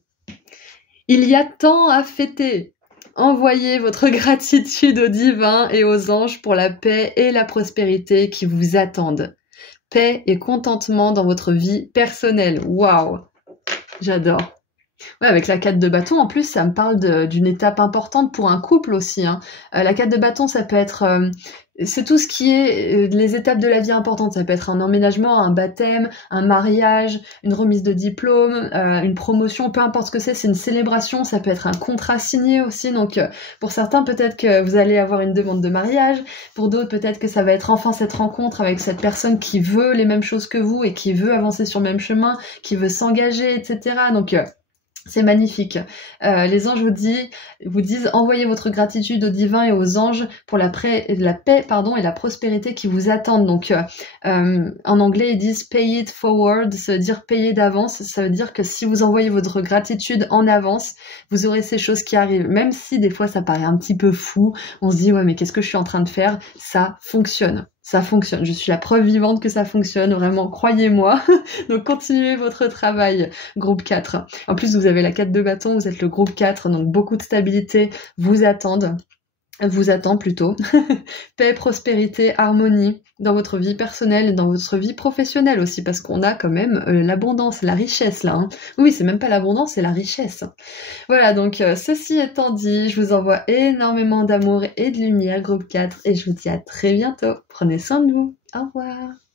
Il y a tant à fêter. Envoyez votre gratitude au divin et aux anges pour la paix et la prospérité qui vous attendent. Paix et contentement dans votre vie personnelle. Waouh, j'adore. Ouais, avec la 4 de bâton, en plus, ça me parle d'une étape importante pour un couple aussi, hein. La 4 de bâton, ça peut être... c'est tout ce qui est les étapes de la vie importantes. Ça peut être un emménagement, un baptême, un mariage, une remise de diplôme, une promotion, peu importe ce que c'est une célébration. Ça peut être un contrat signé aussi. Donc, pour certains, peut-être que vous allez avoir une demande de mariage. Pour d'autres, peut-être que ça va être enfin cette rencontre avec cette personne qui veut les mêmes choses que vous et qui veut avancer sur le même chemin, qui veut s'engager, etc. Donc, c'est magnifique. Les anges vous disent envoyez votre gratitude au divin et aux anges pour la paix, et la prospérité qui vous attendent. Donc en anglais ils disent pay it forward, ça veut dire payer d'avance. Ça veut dire que si vous envoyez votre gratitude en avance, vous aurez ces choses qui arrivent. Même si des fois ça paraît un petit peu fou, on se dit ouais mais qu'est-ce que je suis en train de faire? Ça fonctionne. Ça fonctionne. Je suis la preuve vivante que ça fonctionne. Vraiment, croyez-moi. Donc, continuez votre travail, groupe 4. En plus, vous avez la 4 de bâton, vous êtes le groupe 4, donc beaucoup de stabilité vous attend plutôt. Paix, prospérité, harmonie dans votre vie personnelle et dans votre vie professionnelle aussi, parce qu'on a quand même l'abondance, la richesse là. Hein. Oui, c'est même pas l'abondance, c'est la richesse. Voilà, donc ceci étant dit, je vous envoie énormément d'amour et de lumière, groupe 4, et je vous dis à très bientôt. Prenez soin de vous. Au revoir.